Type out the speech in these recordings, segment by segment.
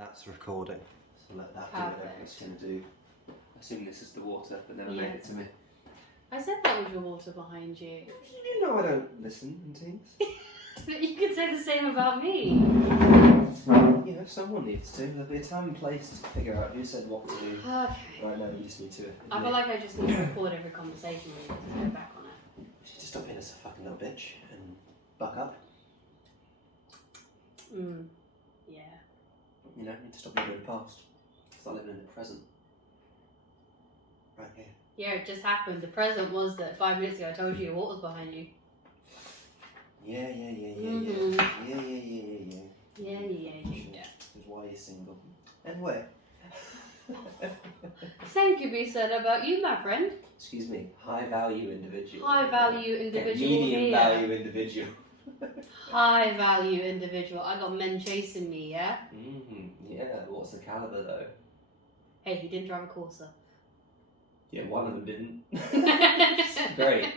That's recording. So let that do whatever it's going to do. I assume this is the water, but never made it to me. I said that was your water behind you. You know I don't listen in teams. But you could say the same about me. You know, someone needs to. There'll be a time and place to figure out who said what to do. Okay. Right now, you just need to. I feel like I just need to record every conversation and go back on it. You should just stop being a fucking little bitch and buck up. Yeah. You know, you need to stop living in the past. Start living in the present. Right here. Yeah, it just happened. The present was that 5 minutes ago I told you your water's behind you. Yeah. Yeah. That's why you're single. Anyway. Same could be said about you, my friend. Excuse me. High value individual. High value individual. Medium value individual. High value individual. I got men chasing me, yeah? Yeah, what's the caliber though? Hey, he didn't drive a Corsa. Yeah, one of them didn't. Great.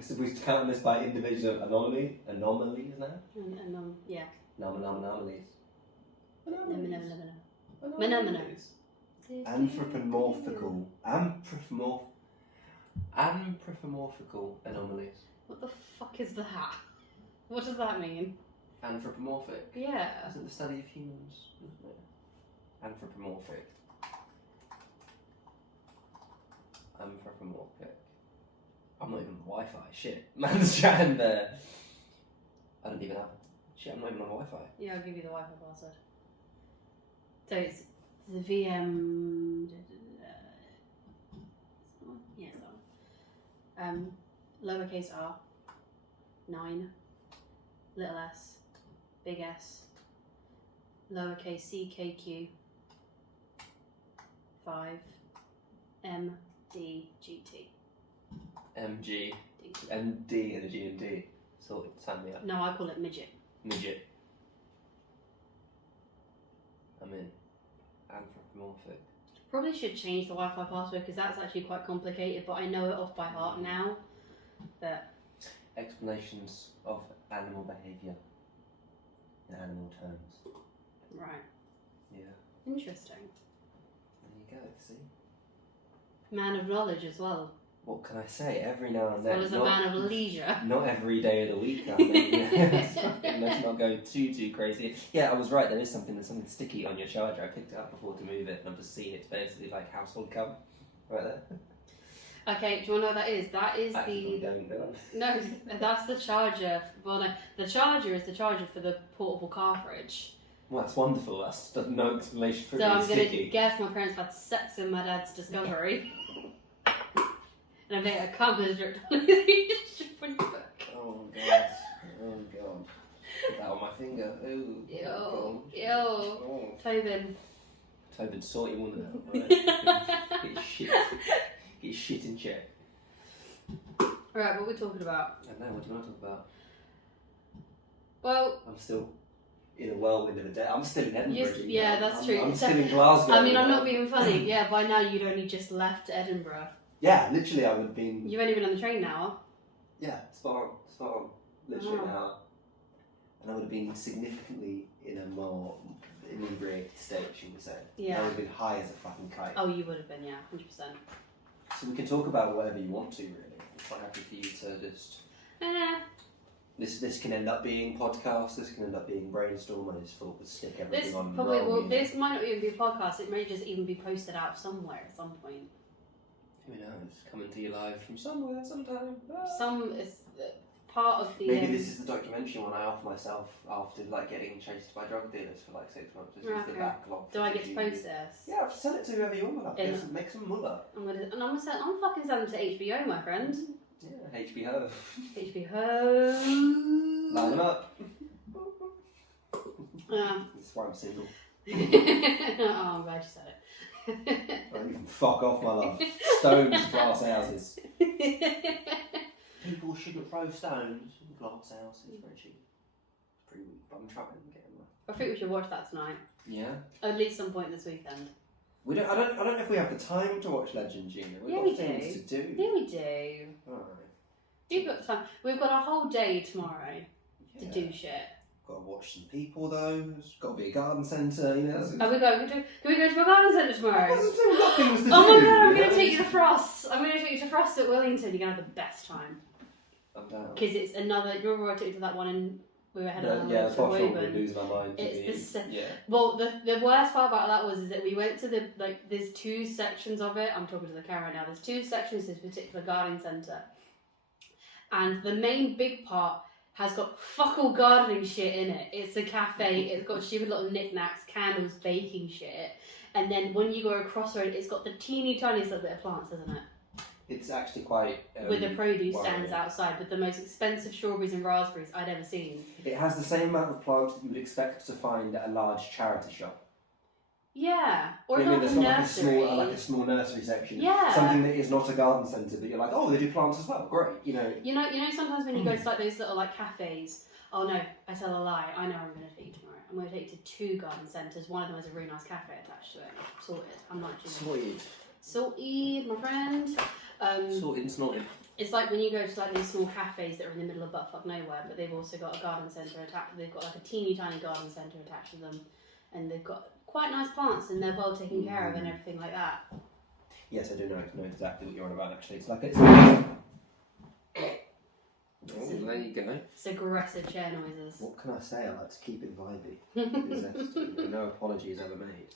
So we count this by individual anomalies now? Yeah. Anomalies. Anomalies. Anthropomorphical anomalies. What the fuck is that? What does that mean? Anthropomorphic? Yeah. Is it the study of humans? Isn't it? Anthropomorphic. I'm not even on Wi-Fi. Shit. Man's chatting there. I don't even have... Shit, I'm not even on Wi-Fi. Yeah, I'll give you the Wi-Fi password. So it's the VM... Yeah, it's that one. Lowercase r, 9, little s, big S, lowercase CKQ, 5, M, D, GT. MG. DT. MD and a G and D. So sign me up. No, I call it midget. Midget. I'm in. Anthropomorphic. Probably should change the Wi-Fi password because that's actually quite complicated, but I know it off by heart now. But Explanations of animal behaviour in animal terms. right. Yeah. Interesting. There you go, see? Man of knowledge as well. What can I say? Every now and As then. well as a man of leisure. Not every day of the week, I mean. Let's not go too crazy. Yeah, I was right, there's something sticky on your charger. I picked it up before to move it and I've just seen it's basically like household cum. Right there. Okay, do you want to know what that is? That is Actually, the... don't do it. No, that's the charger. Well, no, the charger is the charger for the portable cartridge. Well, that's wonderful. That's no explanation for it So being I'm going to sticky. guess my parents had sex in my dad's Discovery. And I think a cum has dripped on his book. Oh god. Oh god. Put that on my finger. Ooh. Ew. Oh. Tobin, sort your woman out, right? Get your shit in check. Alright, what are we talking about? I don't know, what do you want to talk about? Well, I'm still in a whirlwind of a day. I'm still in Edinburgh. yeah, that's true. I'm still in Glasgow. I mean, I'm not being funny. Yeah, by now you'd only just left Edinburgh. Yeah, literally I would have been... You've only been on the train now. Yeah, spot on. Literally an hour. And I would have been significantly in a more inebriated state, should we say. Yeah. I would have been high as a fucking kite. Oh, you would have been, yeah, 100%. So we can talk about whatever you want to, really. I'm quite happy for you to just... This can end up being podcast, this can end up being brainstorm, I just thought we'd stick everything on roll, this might not even be a podcast, it may just even be posted out somewhere at some point. Who knows? Coming to you live from somewhere, sometime. It's part of the... Maybe this is the documentary one I offer myself after getting chased by drug dealers for 6 months. This is the backlog. Do I get to post this? Yeah, sell it to whoever you want. Make some mullah. I'm fucking selling to HBO, my friend. Yeah, HBO. HBO. Line them up. Yeah. That's why I'm single. Oh, I'm glad you said it. Oh, you can fuck off, my love. Stones, glass houses. People shouldn't throw stones in glass houses. Very cheap. It's pretty weak, but I'm trying to get them. I think we should watch that tonight. Yeah. At least some point this weekend. I don't know if we have the time to watch Legend, Gina. We've got things to do. Yeah, we do. Alright. You've got time. We've got a whole day tomorrow to do shit. got to watch some people though. There's got to be a garden centre. You know. Can we go to a garden centre tomorrow? We've got things to do. Oh my god, I'm going to take you to Frost. I'm going to take you to Frost at Wellington. You're going to have the best time. I'm down. Because it's another. Remember I took you to that one and we were heading on the posh one we lose my mind. It's yeah. Well, the worst part about that was that we went to there's two sections of it. I'm talking to the camera right now. There's two sections to this particular gardening centre. And the main big part has got fuck all gardening shit in it. It's a cafe, it's got stupid little knickknacks, candles, baking shit. And then when you go across the road, it's got the teeny tiniest little bit of plants, isn't it? It's actually quite... with the produce stands outside, with the most expensive strawberries and raspberries I'd ever seen. It has the same amount of plants that you would expect to find at a large charity shop. Yeah, or like a nursery. nursery. Like a small nursery section. Yeah. Something that is not a garden centre, but you're like, oh, they do plants as well. Great, you know. You know. Sometimes when you go to like those little like cafes. Oh no, I tell a lie. I know I'm going to take you tomorrow. I'm going to take you to two garden centres. One of them has a really nice cafe attached to it. Sorted. I'm not actually. Sorted, my friend. Sorted and snorted. It's like when you go to like these small cafes that are in the middle of buttfuck nowhere, but they've also got a garden centre attached. They've got like a teeny tiny garden centre attached to them, and they've got quite nice plants and they're well taken care of and everything like that. Yes, I do know exactly what you're on about. Actually, it's like it's. Oh, there you go. It's aggressive chair noises. What can I say? I like to keep it vibey. No apologies ever made.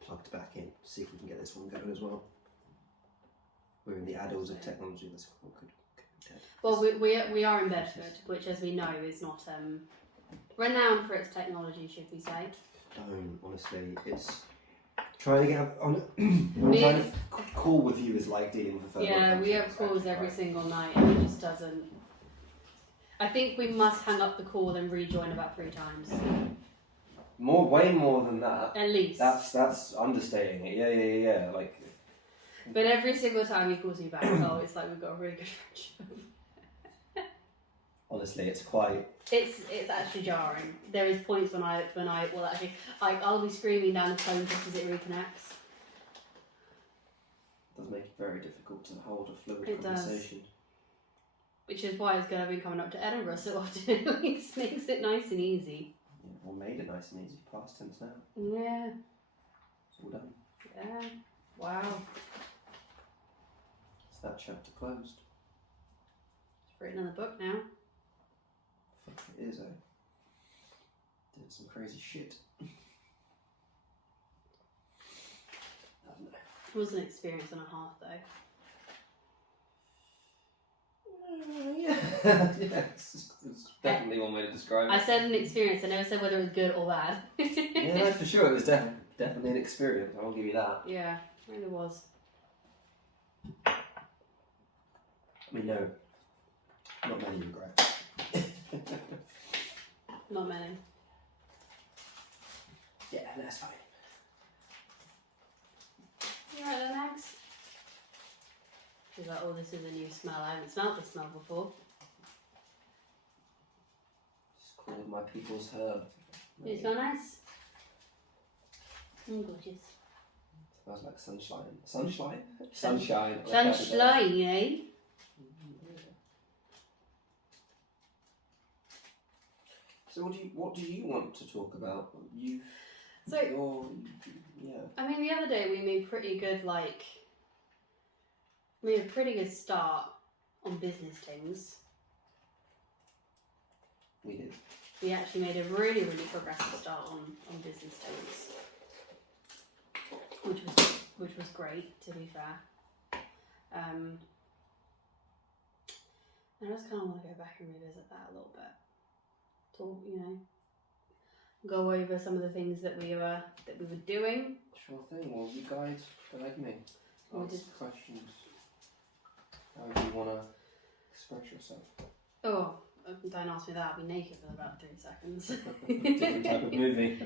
Plugged back in. See if we can get this one going as well. We're in the addles of technology. This one could be dead. Well, we are in Bedford, which, as we know, is not renowned for its technology, should we say? Don't, honestly. It's trying to get on. Trying to call with you is like dealing with a third. Yeah, we have calls every single night, and it just doesn't. I think we must hang up the call and rejoin about 3 times. Way more than that. At least. That's understating it. Yeah. Like. But every single time he calls me back, it's like we've got a really good friendship. Honestly, it's quite. It's actually jarring. There is points when I'll be screaming down the phone just as it reconnects. It does make it very difficult to hold a fluid conversation. Does. Which is why it's going to be coming up to Edinburgh so often. It makes it nice and easy. Yeah, well, made it nice and easy. Past tense now. Yeah. It's all done. Yeah. Wow. It's that chapter closed. It's written in the book now. Fuck, it is, eh? Did some crazy shit. I don't know. It was an experience and a half, though. Yeah, it's definitely one way to describe it. I said an experience, I never said whether it was good or bad. Yeah, no, for sure, it was definitely an experience, I'll give you that. Yeah, it really was. I mean, no, not many regrets. Not many. Yeah, that's fine. You right there, Max? She's like, oh, this is a new smell. I haven't smelled this smell before. Just called my people's herb. You smell nice? Gorgeous. Smells like sunshine. Sunshine? Sunshine. Sunshine, eh? So what do you want to talk about? Yeah. I mean, the other day we made pretty good start on business things. We did. We actually made a really, really progressive start on business things, which was great, to be fair. And I just kind of want to go back and revisit that a little bit. Talk, go over some of the things that we were doing. Sure thing. Well, you guide me. Ask questions. How do you want to express yourself? Oh, don't ask me that. I'll be naked for about 3 seconds. Different type of movie.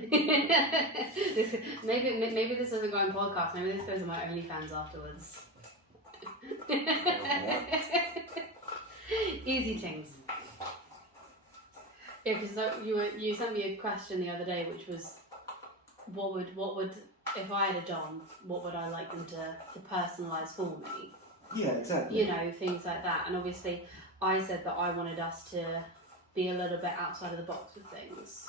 Maybe this doesn't go on podcast. Maybe this goes on my OnlyFans afterwards. Easy things. Yeah, because you sent me a question the other day, which was, what would if I had a dom, what would I like them to personalise for me? Yeah, exactly. Things like that. And obviously, I said that I wanted us to be a little bit outside of the box with things.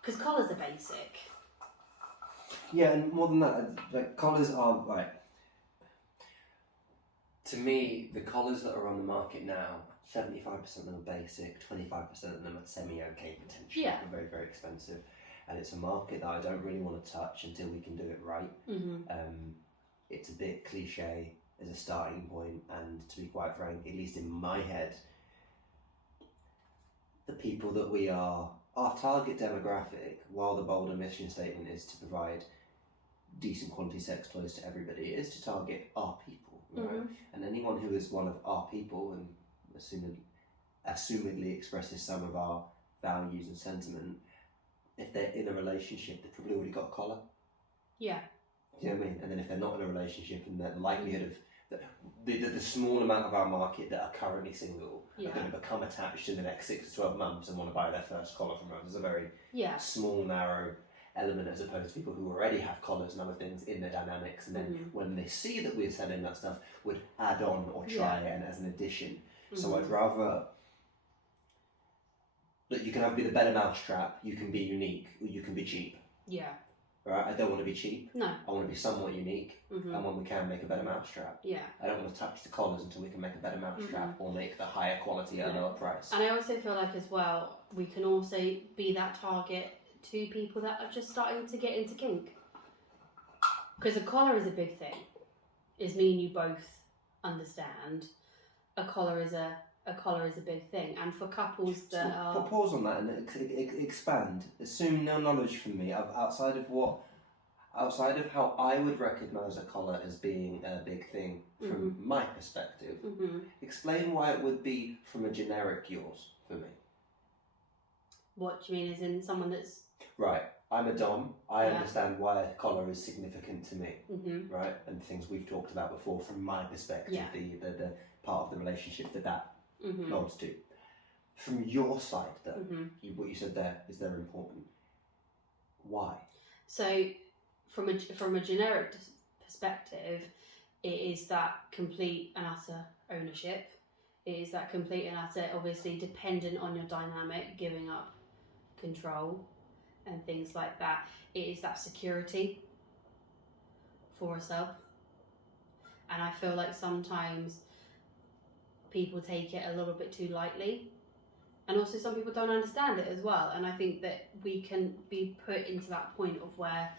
Because collars are basic. Yeah, and more than that, like, collars are, right, to me, the collars that are on the market now, 75% of them are basic, 25% of them are semi-okay potentially. Yeah. They're very, very expensive. And it's a market that I don't really want to touch until we can do it right. It's a bit cliche as a starting point, and to be quite frank, at least in my head, the people that we are, our target demographic, while the bolder mission statement is to provide decent quality sex toys to everybody, is to target our people, right? And anyone who is one of our people and assumedly expresses some of our values and sentiment, if they're in a relationship, they've probably already got a collar. Yeah. Do you know what I mean? And then if they're not in a relationship, and the likelihood of the small amount of our market that are currently single are going to become attached in the next 6 to 12 months and want to buy their first collar from us is a very small, narrow element, as opposed to people who already have collars and other things in their dynamics, and then when they see that we're selling that stuff, would add on or try it and as an addition. So I'd rather that you can be the better mousetrap, you can be unique, or you can be cheap. Yeah. Right? I don't want to be cheap. No. I want to be somewhat unique, and when we can, make a better mousetrap. Yeah. I don't want to touch the collars until we can make a better mousetrap or make the higher quality at a lower price. And I also feel like as well, we can also be that target to people that are just starting to get into kink. Because a collar is a big thing. It's me and you both understand. A collar is a big thing, and for couples that are... Pause on that and expand. Assume no knowledge from me outside of how I would recognise a collar as being a big thing from my perspective. Explain why it would be from a generic yours for me. What do you mean, as in someone that's... Right, I'm a dom. I understand why a collar is significant to me, right? And things we've talked about before from my perspective, the part of the relationship that nods to. From your side, though, what you said there is very important. Why? So, from a generic perspective, it is that complete and utter ownership. It is that complete and utter, obviously dependent on your dynamic, giving up control and things like that. It is that security for a sub. And I feel like sometimes people take it a little bit too lightly, and also some people don't understand it as well. And I think that we can be put into that point of where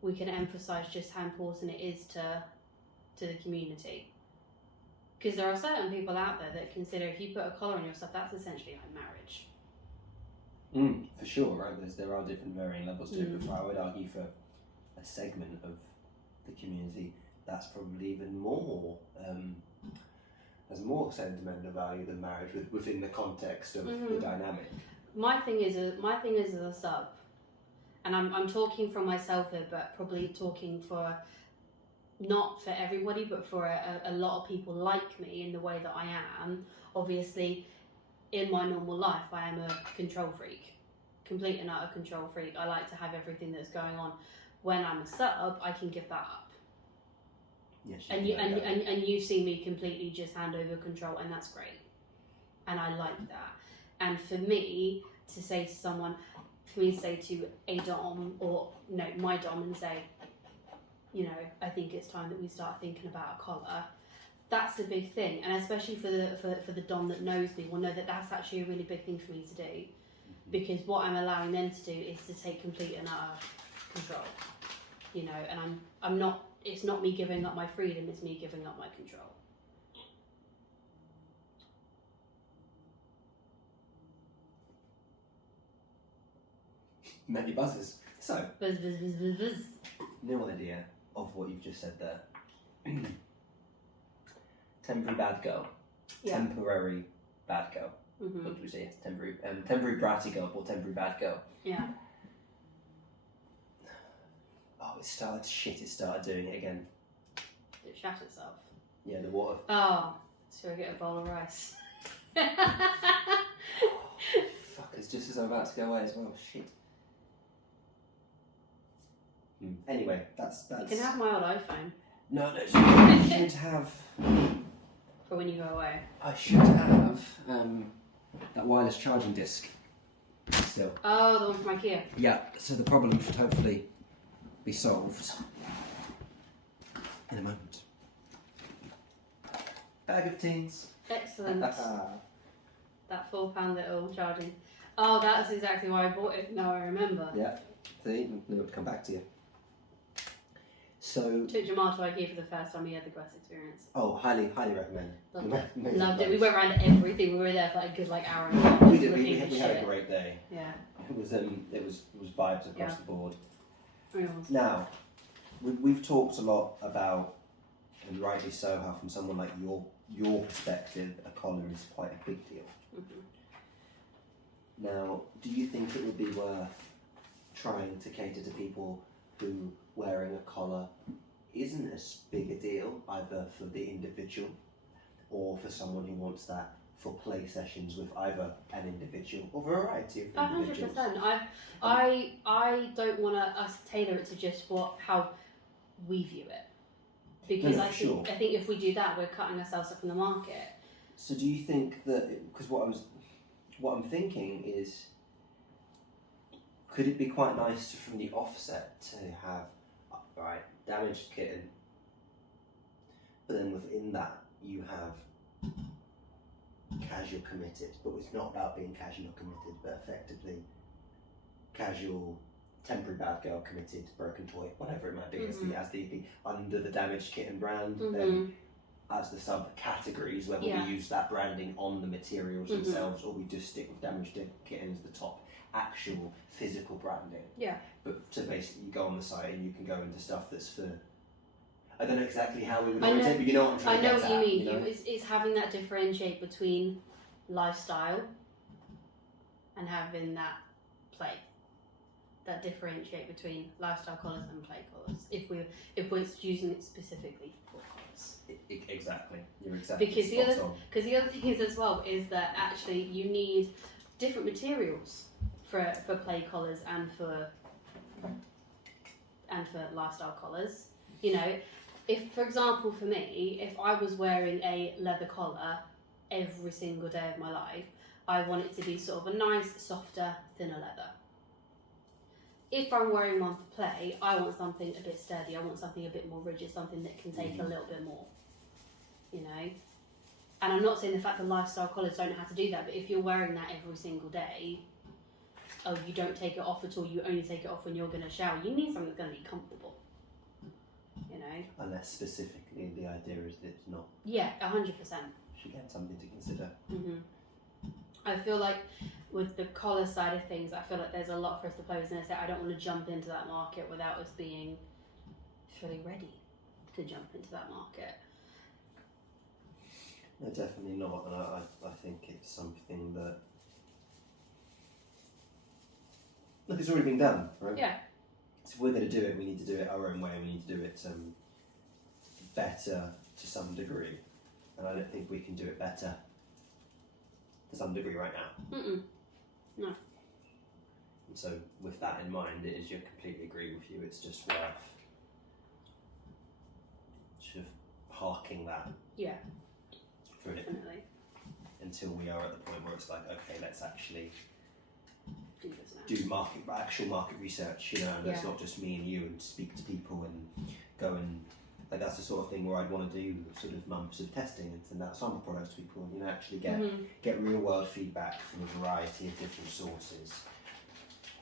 we can emphasize just how important it is to the community, because there are certain people out there that consider if you put a collar on your stuff, that's essentially like marriage. For sure, right? There are different varying levels to it, but I would argue for a segment of the community that's probably even more has more sentimental value than marriage within the context of the dynamic. My thing is as a sub, and I'm talking for myself here, but probably talking for not for everybody, but for a lot of people like me in the way that I am. Obviously, in my normal life, I am a control freak, complete and utter control freak. I like to have everything that's going on. When I'm a sub, I can give that up. Yes, and you've seen me completely just hand over control, and that's great, and I like that. And for me to say to someone, to a dom, or no, my dom, and say, I think it's time that we start thinking about a collar. That's a big thing, and especially for the dom that knows me will know that that's actually a really big thing for me to do, because what I'm allowing them to do is to take complete and utter control. And I'm not. It's not me giving up my freedom, it's me giving up my control. Many buzzers. So, Buzz, buzz, buzz, buzz, buzz. No idea of what you've just said there. Temporary bad girl. Yeah. Temporary bad girl. What do we say? Temporary bratty girl or temporary bad girl. Yeah. Oh, it started doing it again. It shat itself. Yeah, the water. Oh, so I get a bowl of rice. Fuckers, just as I'm about to go away as well. Shit. Anyway, that's. You can have my old iPhone. No, you can't have. for when you go away? I should have that wireless charging disc still. Oh, the one from IKEA. Yeah, so the problem should hopefully be solved in a moment. Bag of teens. Excellent. That £4 little charging. Oh, that's exactly why I bought it. Now I remember. Yeah, see, knew it to come back to you. So Took Jamal to IKEA for the first time. He had the best experience. oh, highly recommend. Loved it. We went around everything. We were there for like a good hour and a half. We did. We had a great day. Yeah. It was vibes across the board. It was. Now, we've talked a lot about, and rightly so, how from someone like your perspective, a collar is quite a big deal. Mm-hmm. Now, do you think it would be worth trying to cater to people who wearing a collar isn't as big a deal, either for the individual or for someone who wants that for play sessions with either an individual or variety of individuals? 100%. I don't want us tailor it to just how we view it, because I think if we do that, we're cutting ourselves off from the market. So do you think that, because what I'm thinking is, could it be quite nice from the offset to have, right, damaged kitten, but then within that you have casual committed, but it's not about being casual committed, but effectively casual temporary bad girl committed broken toy, whatever it might be, as the under the damaged kitten brand, then as the subcategories, whether we use that branding on the materials themselves or we just stick with damaged kitten as the top actual physical branding. Yeah. But to basically you go on the site and you can go into stuff that's for, I don't know exactly how we would orientate, but you know what I'm trying to get at. I know what you mean. You know? It's having that differentiate between lifestyle and having that play. That differentiate between lifestyle colours and play colours. If we're using it specifically for colours. Exactly. You're exactly because the other thing is as well is that actually you need different materials for play colours and for lifestyle colours. You know, if for example for me, if I was wearing a leather collar every single day of my life, I want it to be sort of a nice, softer, thinner leather. If I'm wearing one for play, I want something a bit sturdy. I want something a bit more rigid, something that can take a little bit more, you know. And I'm not saying the fact that lifestyle collars don't know how to do that, but if you're wearing that every single day, you don't take it off at all, you only take it off when you're going to shower, you need something that's going to be comfortable, you know. Unless specifically the idea is that it's not. Yeah, 100%. Again, something to consider. I feel like with the collar side of things, I feel like there's a lot for us to play with, and I don't want to jump into that market without us being fully ready to jump into that market. No, definitely not, and I think it's something that, look, it's already been done, right? Yeah. So if we're going to do it, we need to do it our own way, and we need to do it better to some degree, and I don't think we can do it better to some degree right now. No. And so with that in mind, it is, you completely agree with you, it's just worth sort of parking that for it until we are at the point where it's like, okay, let's actually do this now. Do actual market research, you know, and it's not just me and you and speak to people and go and, like, that's the sort of thing where I'd want to do sort of months of testing and send out sample products to people and, you know, actually get real world feedback from a variety of different sources.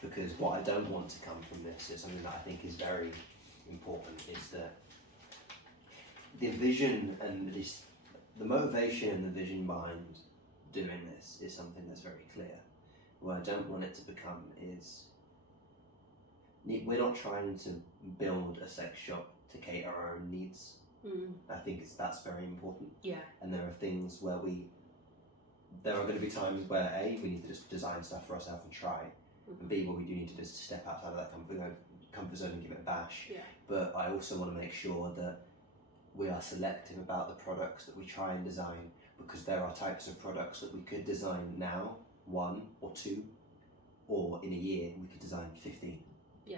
Because what I don't want to come from this is something that I think is very important, is that the vision and the motivation and the vision behind doing this is something that's very clear. What I don't want it to become is, we're not trying to build a sex shop to cater our own needs. I think that's very important. Yeah. And there are things where there are going to be times where A, we need to just design stuff for ourselves and try, and B, where we do need to just step outside of that comfort zone and give it a bash. Yeah. But I also want to make sure that we are selective about the products that we try and design, because there are types of products that we could design now, 1 or 2, or in a year we could design 15. Yeah.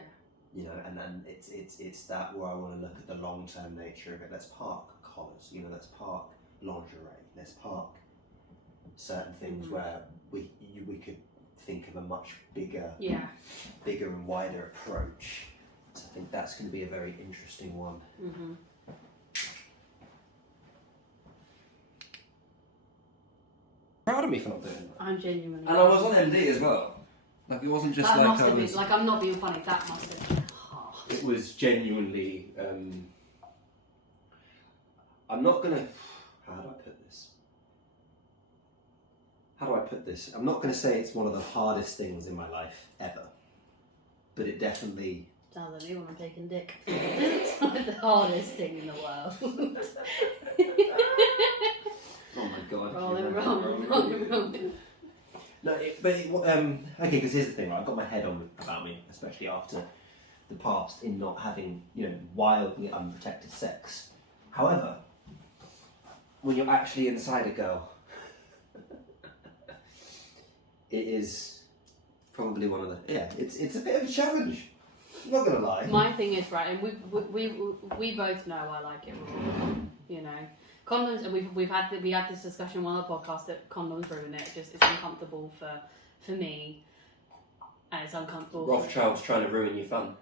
You know, and then it's that where I want to look at the long-term nature of it. Let's park collars, you know, let's park lingerie. Let's park certain things where we could think of a much bigger and wider approach. So I think that's going to be a very interesting one. Mm-hmm. Proud of me for not doing that. I'm genuinely. And I was on MD as well. Like it wasn't just that like must I have was. been, like, I'm not being funny. That must have been hard. It was genuinely. I'm not gonna. How do I put this? I'm not gonna say it's one of the hardest things in my life ever, but it definitely. Sounds like me when I'm taking dick. It's like the hardest thing in the world. Oh my god. Rolling. No, okay, because here's the thing, right? I've got my head on about me, especially after the past, in not having, wildly unprotected sex. However, when you're actually inside a girl, it is probably one of the, it's a bit of a challenge. I'm not gonna lie. My thing is, right, and we both know I like it raw, Condoms, and we had this discussion on one of the podcasts that condoms ruin it. It's uncomfortable for me, and it's uncomfortable. Rothschild's trying to ruin your fun.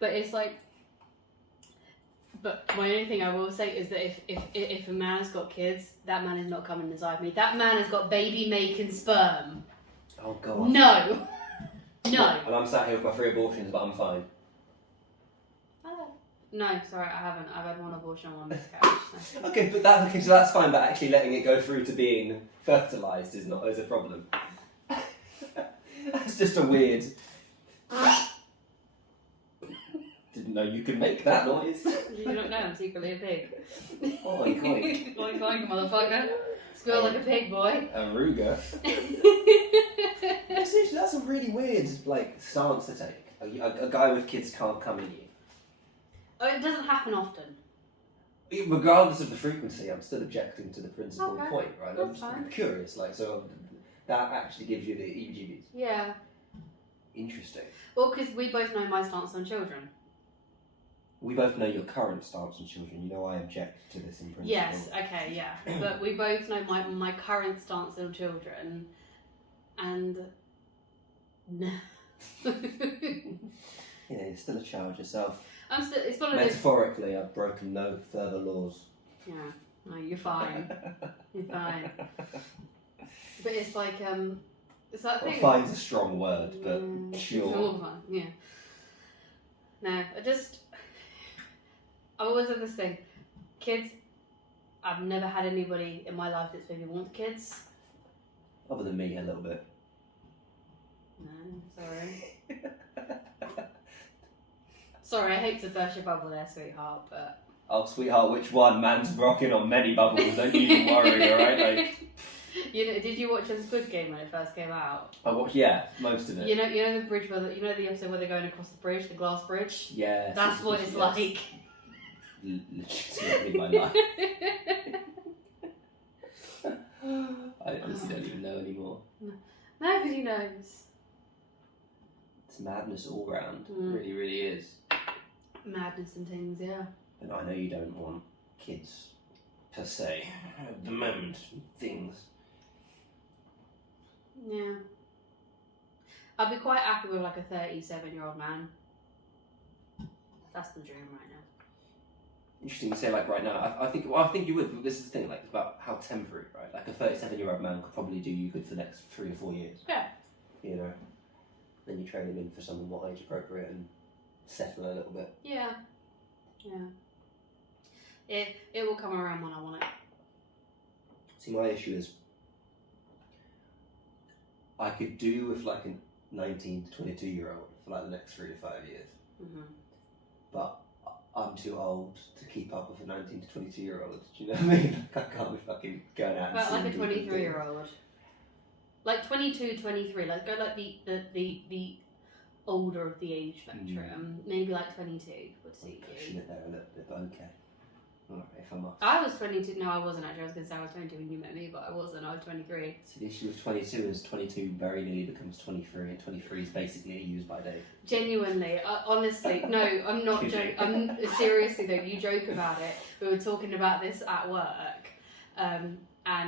But it's like, but my only thing I will say is that if a man's got kids, that man is not coming inside me. That man has got baby making sperm. Oh god. No. And I'm sat here with my 3 abortions, but I'm fine. No, sorry, I haven't. I've had 1 abortion and 1 miscarriage. So. Okay, so that's fine, but actually letting it go through to being fertilised is a problem. That's just a weird. Didn't know you could make that noise. You don't know, I'm secretly a pig. Oh my god. Oink oink, motherfucker. Squeal like a pig, boy. Aruga. That's a really weird stance to take. A guy with kids can't come in you. Oh, it doesn't happen often. Regardless of the frequency, I'm still objecting to the principal point, right? I'm That's just fine. curious, so that actually gives you the EGBs. Yeah. Interesting. Well, because we both know my stance on children. We both know your current stance on children. You know I object to this in principle. Yes, okay, yeah. But we both know my current stance on children, and... You're still a child yourself. It's one of those... Metaphorically, I've broken no further laws. Yeah, no, you're fine. You're fine. But it's like, it's that thing... Fine's a strong word, but sure. Fine, yeah. No, I've always had this thing. Kids, I've never had anybody in my life that's maybe want kids. Other than me, a little bit. No, sorry. Sorry, I hate to burst your bubble there, sweetheart, but... Oh, sweetheart, which one? Man's rocking on many bubbles, don't you even worry, alright? Did you watch the Squid Game when it first came out? I watched, most of it. You know the bridge where the episode where they're going across the bridge, the glass bridge? Yeah. That's what it's like. Legitimately my life. I honestly don't even know anymore. Nobody knows. It's madness all round. It really, really is. Madness and things, yeah. And I know you don't want kids, per se, at the moment, things. Yeah. I'd be quite happy with like a 37-year-old man. That's the dream right now. Interesting to say, right now. I think you would. But this is the thing, it's about how temporary, right? Like a 37-year-old man could probably do you good for the next 3 or 4 years. Yeah. Then you train him in for something more age appropriate and settle a little bit. Yeah. It will come around when I want it. See, my issue is I could do with a 19 to 22-year-old for the next 3 to 5 years. Mm-hmm. But I'm too old to keep up with a 19 to 22-year-old. Do you know what I mean? I can't be fucking going out and But seeing like a people 23-year-old. 22, 23, go the older of the age spectrum. Maybe 22 would suit pushing you. it there a little bit, but okay. if I must. I was 22. No, I wasn't actually. I was going to say I was 22 when you met me, but I wasn't. I was 23. So the issue with 22 is 22 very nearly becomes 23, and 23 is basically a use-by date. Genuinely, honestly, no, I'm not joking. Seriously though, you joke about it. We were talking about this at work, and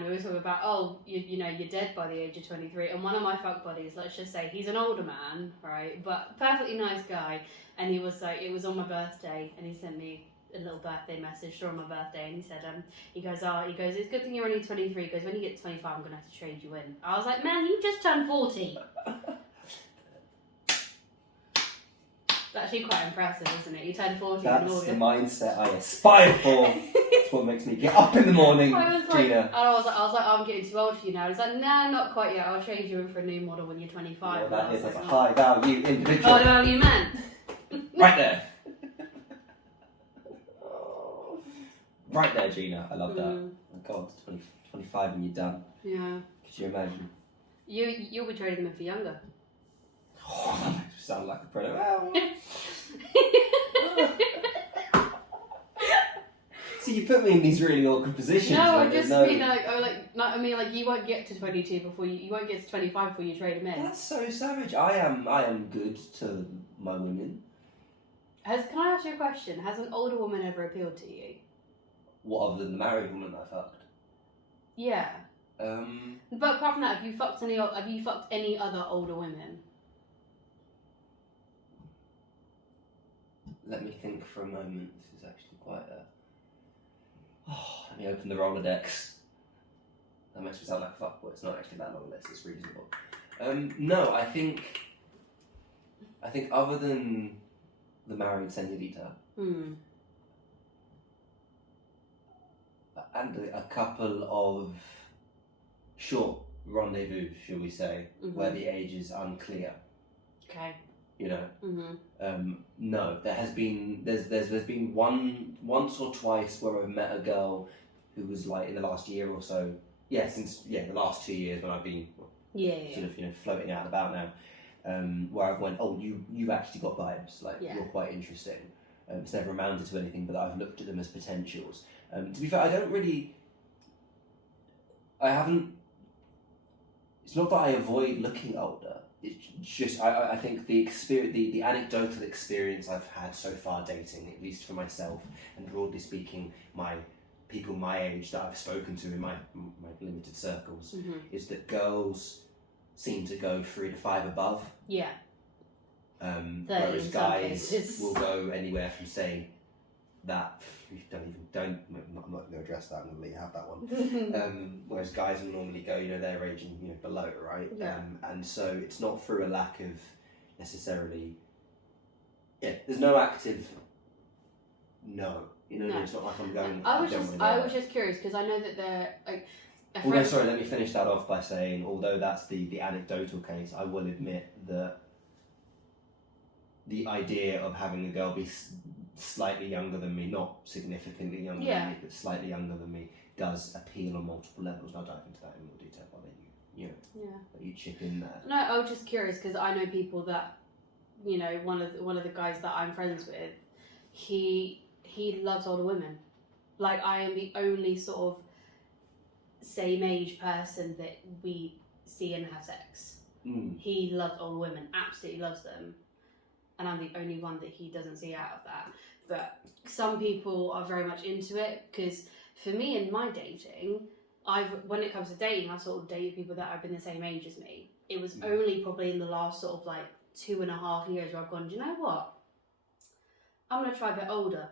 we were talking about, oh, you know, you're dead by the age of 23. And one of my fuck buddies, let's just say, he's an older man, right, but perfectly nice guy. And he was like, it was on my birthday, and he sent me a little birthday message for my birthday, and he said, he goes, it's a good thing you're only 23. He goes, when you get to 25, I'm gonna have to trade you in. I was like, man, you just turned 40. That's actually quite impressive, isn't it? You turned 40 in That's August. the mindset I aspire for. That's what makes me get up in the morning, I was like, Gina. I was like, I'm getting too old for you now. He's like, nah, not quite yet. I'll change you in for a new model when you're 25. Yeah, that is like, a high value individual. High value man. Right there. Right there, Gina. I love that. Oh God, 20, 25 and you're done. Yeah. Could you imagine? You'll be trading them for younger. Oh, that makes me sound like a predator. Well, see, you put me in these really awkward positions. No, I just mean like you won't get to 22 before you won't get to 25 before you trade them in. That's so savage. I am good to my women. Can I ask you a question? Has an older woman ever appealed to you? What other than the married woman I fucked? Yeah. But apart from that, have you fucked any other older women? Let me think for a moment. This is actually quite a... Oh, let me open the Rolodex. That makes me sound like a fuckboy. It's not actually that long list. It's reasonable. No, I think other than the married señorita, and a couple of short rendezvous, shall we say, where the age is unclear. Okay. You know, no. There's been once or twice where I've met a girl who was like in the last year or so. Yeah, the last 2 years when I've been sort of floating out and about now, where I've went, oh, you've actually got vibes. Like you're quite interesting. It's never amounted to anything, but I've looked at them as potentials. To be fair, I haven't. It's not that I avoid looking older. It's just I think the experience, the anecdotal experience I've had so far dating, at least for myself, and broadly speaking, people my age that I've spoken to in my limited circles, is that girls seem to go 3 to 5 above. Yeah. Whereas guys will go anywhere from say that. I'm not going to address that. I'm going to let you have that one. Whereas guys will normally go, their age and below, right? Yeah. And so it's not through a lack of necessarily. Yeah, there's no active. No, No. It's not like I'm going. I was just curious because I know that they're like. Although, sorry, let me finish that off by saying, although that's the anecdotal case, I will admit that the idea of having a girl be slightly younger than me, not significantly younger than me, but slightly younger than me, does appeal on multiple levels. I'll dive into that in more detail. I'll let you chip in there. No, I was just curious because I know people that, one of the guys that I'm friends with, he loves older women. Like I am the only sort of same age person that we see and have sex. He loves older women, absolutely loves them. And I'm the only one that he doesn't see out of that. But some people are very much into it because for me in my dating, when it comes to dating, I've sort of dated people that have been the same age as me. It was only probably in the last sort of like 2.5 years where I've gone, do you know what? I'm going to try a bit older.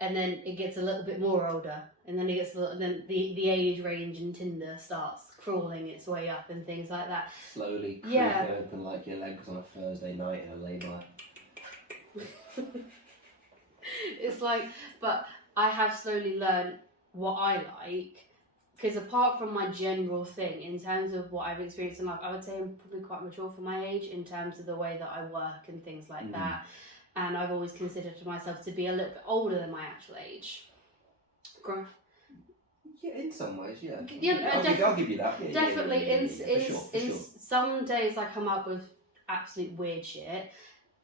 And then it gets a little bit more older. And then then the age range in Tinder starts crawling its way up and things like that. Slowly creep open like your legs on a Thursday night in a lay-by. It's like, but I have slowly learned what I like, because apart from my general thing, in terms of what I've experienced in life, I would say I'm probably quite mature for my age in terms of the way that I work and things like that. And I've always considered myself to be a little bit older than my actual age. Yeah, in some ways, yeah. I'll give you that. Definitely, for sure. Some days I come up with absolute weird shit,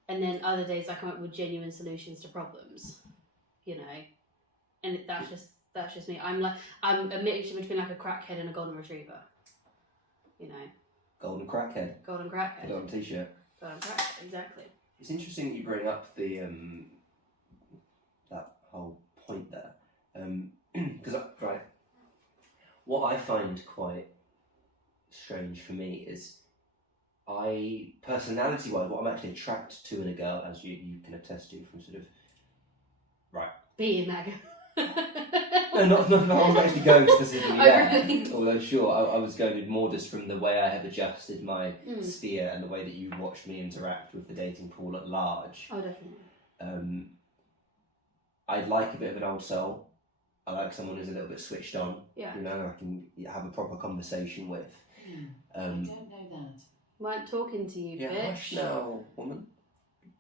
and then other days I come up with genuine solutions to problems. and that's just me. I'm a mixture between like a crackhead and a golden retriever. You know. Golden crackhead. Golden crackhead. Put it on a t-shirt. Golden crackhead, exactly. It's interesting that you bring up the that whole point there, because right, what I find quite strange for me is I personality-wise, what I'm actually attracted to in a girl, as you can attest to from sort of being that girl. No, not I wasn't actually going specifically Oh, there. really? Although, sure, I was going more just from the way I have adjusted my sphere and the way that you watch me interact with the dating pool at large. Oh, definitely. I'd like a bit of an old soul. I like someone who's a little bit switched on. Yeah. You know, I can have a proper conversation with. I don't know that. Weren't talking to you, Yeah, bitch. hush now, woman.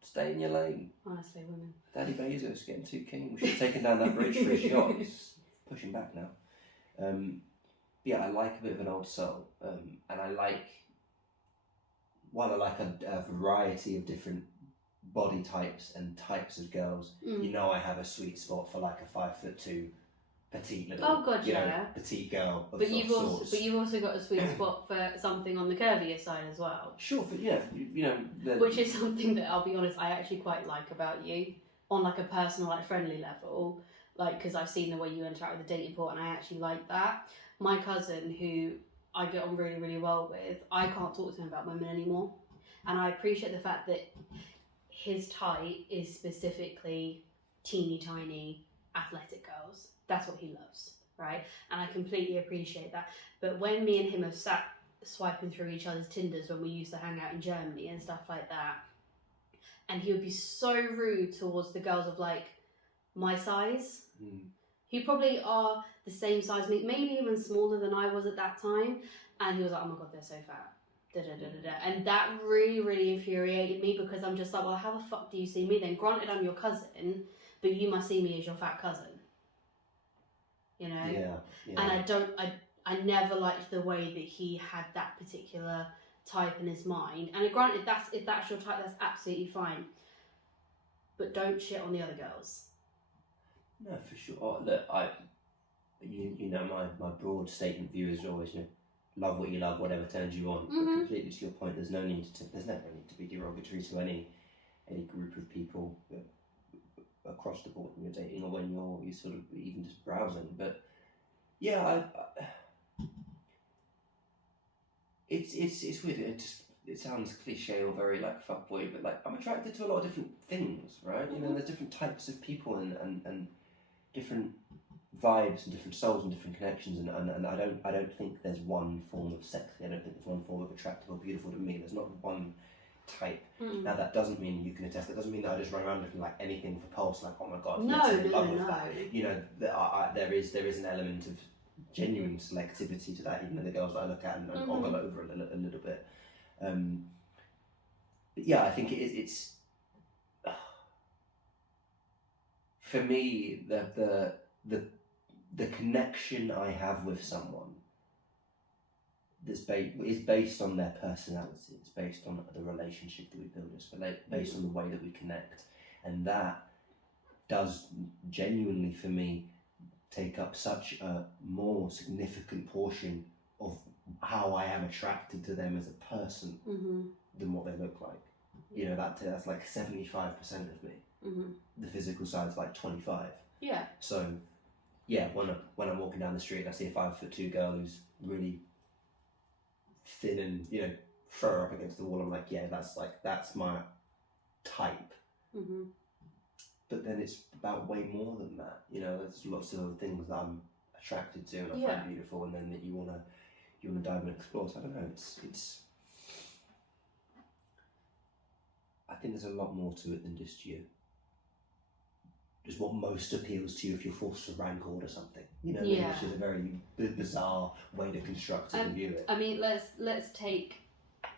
Stay in your lane. Honestly, women. Daddy Bezos getting too keen. We should have taken down that bridge for his yacht. He's pushing back now. Yeah, I like a bit of an old soul. And I like a variety of different body types and types of girls. You know, I have a sweet spot for like a 5'2" petite little, Oh god, yeah. know, petite girl. But you've also got a sweet spot for something on the curvier side as well. Sure, you know, which is something that I'll be honest, I actually quite like about you on like a personal, like friendly level. Like, because I've seen the way you interact with the dating pool, and I actually like that. My cousin, who I get on really, really well with, I can't talk to him about women anymore, and I appreciate the fact that his type is specifically teeny tiny athletic girls. That's what he loves, right? And I completely appreciate that. But when me and him have sat swiping through each other's Tinders when we used to hang out in Germany and stuff like that, and he would be so rude towards the girls of like my size, who probably are the same size as me, maybe even smaller than I was at that time, and he was like, oh my god, they're so fat. And that really, really infuriated me, because I'm just like, well, how the fuck do you see me then? Granted, I'm your cousin, but you must see me as your fat cousin. You know? Yeah. And I never liked the way that he had that particular type in his mind. And granted, if that's your type, that's absolutely fine. But don't shit on the other girls. No, for sure. Oh, look, you know, my broad statement view is always, you know, love what you love, whatever turns you on. But completely to your point, there's never a need to be derogatory to any group of people across the board when you're dating, or when you're sort of even just browsing. But yeah, it's weird. It sounds cliche or very like fuckboy, but like I'm attracted to a lot of different things, right? You know, there's different types of people and different vibes and different souls and different connections, and I don't think there's one form of sexy. I don't think there's one form of attractive or beautiful to me. There's not one type. Now that doesn't mean, you can attest, that doesn't mean that I just run around looking like anything for pulse, like, oh my god, No. You know, there is an element of genuine selectivity to that, even in the girls that I look at and ogle over a little bit. But yeah, I think it's for me, the connection I have with someone is based on their personality. It's based on the relationship that we build. It's based on the way that we connect, and that does genuinely, for me, take up such a more significant portion of how I am attracted to them as a person than what they look like. You know, that's like 75% of me. The physical side is like 25. Yeah. So, yeah, when I'm walking down the street and I see a 5'2" girl who's really thin and, you know, throw her up against the wall, I'm like, yeah, that's my type. But then it's about way more than that. You know, there's lots of other things that I'm attracted to and I find beautiful, and then that you wanna dive and explore. So I don't know. It's. I think there's a lot more to it than just you. Just what most appeals to you if you're forced to rank order something. You know, which is a very bizarre way to construct and view it. I mean, let's take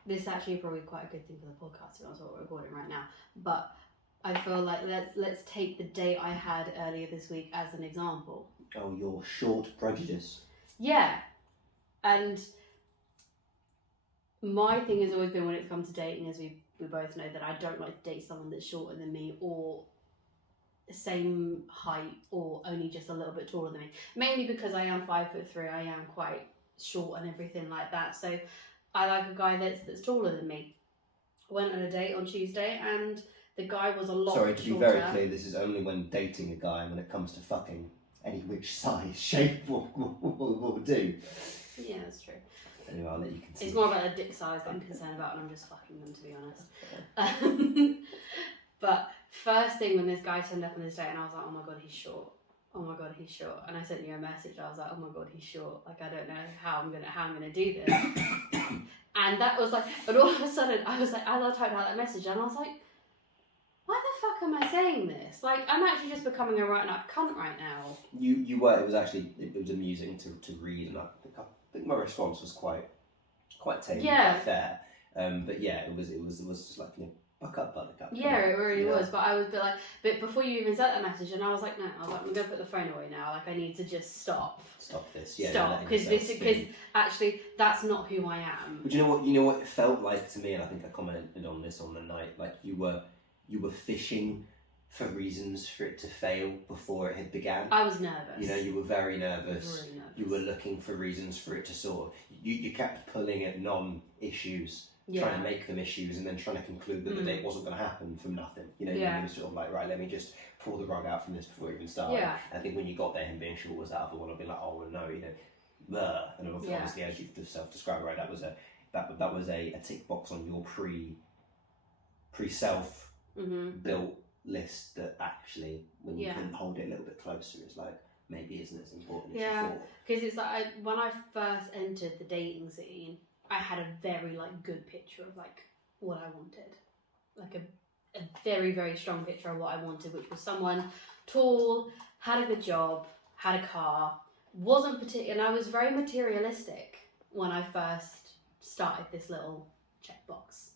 this. Actually, probably quite a good thing for the podcast. That's what we're recording right now. But I feel like let's take the date I had earlier this week as an example. Oh, your short prejudice. Yeah, and my thing has always been, when it comes to dating, as we both know, that I don't like to date someone that's shorter than me or same height or only just a little bit taller than me. Mainly because I am 5'3", I am quite short and everything like that. So I like a guy that's taller than me. Went on a date on Tuesday and the guy was a lot Sorry, to be shorter. very clear, this is only when dating a guy. When it comes to fucking, any which size, shape will do. Yeah, that's true. Anyway, I'll let you continue. It's more about the dick size that I'm concerned about, and I'm just fucking them, to be honest. But first thing when this guy turned up on this date, and I was like, oh my god, he's short. Oh my god, he's short. And I sent you a message. I was like, oh my god, he's short. Like, I don't know how I'm gonna do this. And that was like, and all of a sudden, I was like, as I typed out that message, and I was like, why the fuck am I saying this? Like, I'm actually just becoming a right nut cunt right now. You were. It was actually it was amusing to read, and I think my response was quite tame, quite fair. But yeah, it was just like, you know, buck up, buttercup. Yeah, it really was. But I was but before you even sent that message, and I was like, no, I'm gonna put the phone away now. Like, I need to just stop. Stop this. Yeah. Stop, because actually that's not who I am. But you know what it felt like to me, and I think I commented on this on the night. Like you were fishing for reasons for it to fail before it had began. I was nervous. You know, you were very nervous. Really nervous. You were looking for reasons for it to sort of. You kept pulling at non-issues. Trying to make them issues and then trying to conclude that the date wasn't going to happen from nothing. You know, you were sort of like, right, let me just pull the rug out from this before we even start. Yeah. I think when you got there, him being short was that other one. I'd be like, oh, well, no, you know, blah. And obviously, as you've just self-described, right, that was a tick box on your pre-self built list that actually, when you can hold it a little bit closer, it's like, maybe isn't as important as you thought. Because it's like, when I first entered the dating scene, I had a very good picture of what I wanted, like a very, very strong picture of what I wanted, which was someone tall, had a good job, had a car, wasn't particular, and I was very materialistic when I first started this little checkbox,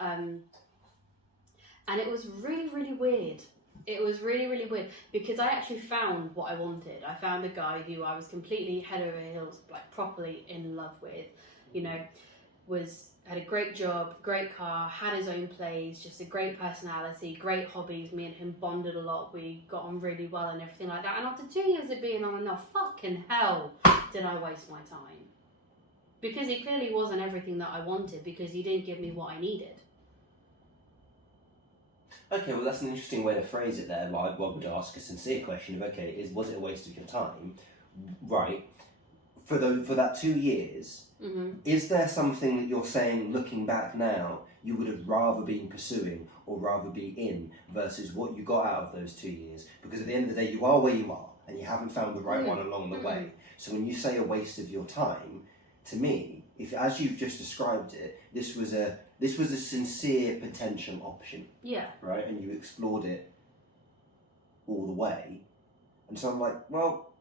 and it was really, really weird. It was really, really weird because I actually found what I wanted. I found a guy who I was completely head over heels, properly in love with. You know, had a great job, great car, had his own place, just a great personality, great hobbies. Me and him bonded a lot. We got on really well and everything like that. And after 2 years of being on and off, fucking hell, did I waste my time? Because he clearly wasn't everything that I wanted because he didn't give me what I needed. Okay, well that's an interesting way to phrase it there. I would ask a sincere question of, was it a waste of your time? Right. For that 2 years, is there something that you're saying, looking back now, you would have rather been pursuing or rather be in versus what you got out of those 2 years? Because at the end of the day, you are where you are and you haven't found the right one along the way. So when you say a waste of your time, to me, if as you've just described it, this was a sincere potential option. Yeah. Right? And you explored it all the way. And so I'm like, well,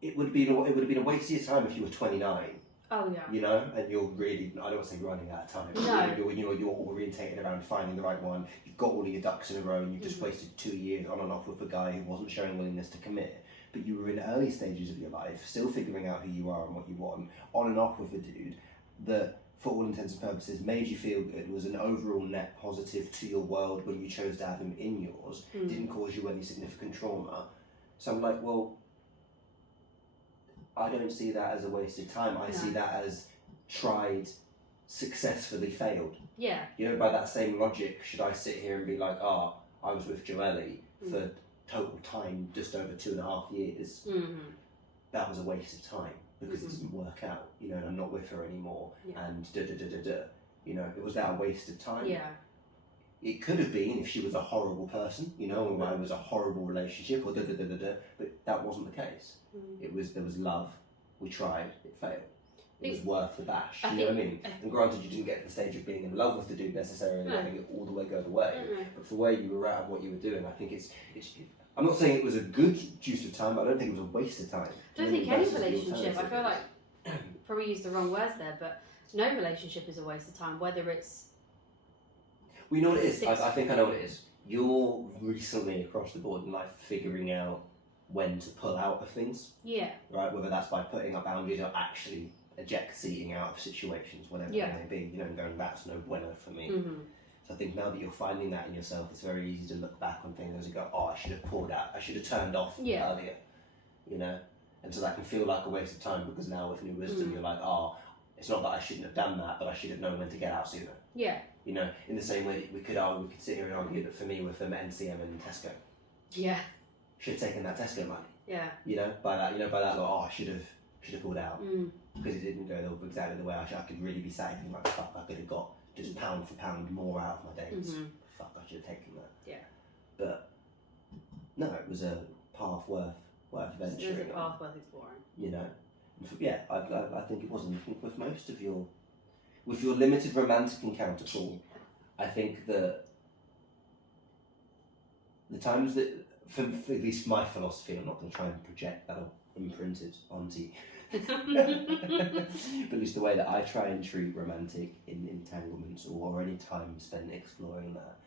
it would have been a waste of your time if you were 29. Oh yeah. You know, and you're really, I don't want to say running out of time. No. You're orientated around finding the right one. You've got all of your ducks in a row, and you've just wasted 2 years on and off with a guy who wasn't showing willingness to commit. But you were in early stages of your life, still figuring out who you are and what you want, on and off with a dude that, for all intents and purposes, made you feel good, was an overall net positive to your world when you chose to have him in yours, didn't cause you any significant trauma. So I'm like, well, I don't see that as a waste of time. I see that as tried, successfully failed. Yeah. You know, by that same logic, should I sit here and be like, I was with Joelle for total time just over 2.5 years. That was a waste of time because it didn't work out, you know, and I'm not with her anymore. And you know, was that a waste of time? Yeah. It could have been if she was a horrible person, you know, or it was a horrible relationship, or but that wasn't the case. There was love. We tried. It failed. It was worth the bash. You know what I mean? And granted, you didn't get to the stage of being in love with the dude necessarily, and letting it all the way go the way. But for where you were at and what you were doing, I think it's. I'm not saying it was a good use of time, but I don't think it was a waste of time. I don't think any relationship. I feel like probably used the wrong words there, but no relationship is a waste of time. Whether it's. Well, you know what it is. I think I know what it is. You're recently across the board in life figuring out when to pull out of things. Yeah. Right. Whether that's by putting up boundaries or actually eject seating out of situations, whatever it may be. You know, going back to no bueno for me. So I think now that you're finding that in yourself, it's very easy to look back on things and go, oh, I should have pulled out, I should have turned off earlier, you know? And so that can feel like a waste of time, because now with new wisdom, you're like, oh, it's not that I shouldn't have done that, but I should have known when to get out sooner. Yeah. You know, in the same way that we could sit here and argue that for me with NCM and Tesco. Yeah. Should have taken that Tesco money. Yeah. You know, by that, like, oh, I should have pulled out. Because it didn't go exactly the way I should. I could really be sat here like, fuck, I could have got just pound for pound more out of my days. Fuck, I should have taken that. Yeah. But no, it was a path worth venturing. It was a path worth exploring. You know, yeah, I think it was. And I think with most of your limited romantic encounter pool, I think that the times that, for at least my philosophy, I'm not going to try and project that or imprint it onto you. But at least the way that I try and treat romantic entanglements or any time spent exploring that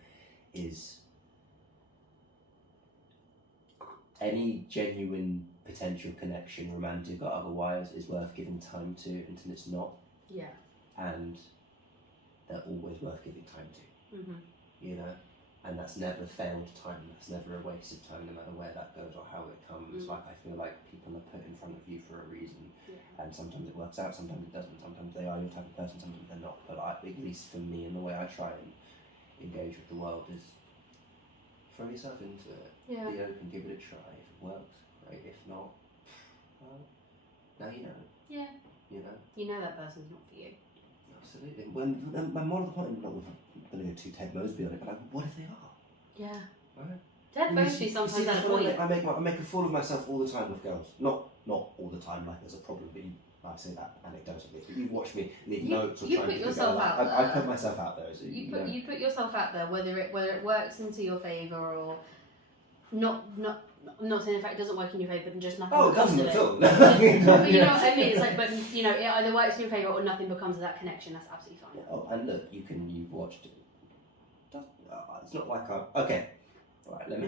is any genuine potential connection, romantic or otherwise, is worth giving time to until it's not. Yeah. And they're always worth giving time to. You know? And that's never failed time, that's never a waste of time, no matter where that goes or how it comes. Like, I feel like people are put in front of you for a reason, and sometimes it works out, sometimes it doesn't, sometimes they are your type of person, sometimes they're not. But at least for me, and the way I try and engage with the world is throw yourself into it, be open, give it a try. If it works, great. If not, well, now you know. Yeah. You know? You know that person's not for you. Absolutely. When more to the point, I'm not going to go too Ted Mosby on it, but like, what if they are? Yeah. Right? Ted Mosby sometimes had a point. I make a fool of myself all the time with girls. Not all the time, like there's a problem, but I say that anecdotally. But you've watched me leave notes or try and put yourself out there. I put myself out there. So You put yourself out there, whether it works into your favour or not. I'm not saying in fact it doesn't work in your favour, but just nothing. Oh, it becomes doesn't of at all. But you know what I mean? It's like, but you know, it either works in your favour or nothing becomes of that connection. That's absolutely fine. Yeah, oh, and look, you've watched it. It's not like I. Okay, all right. Let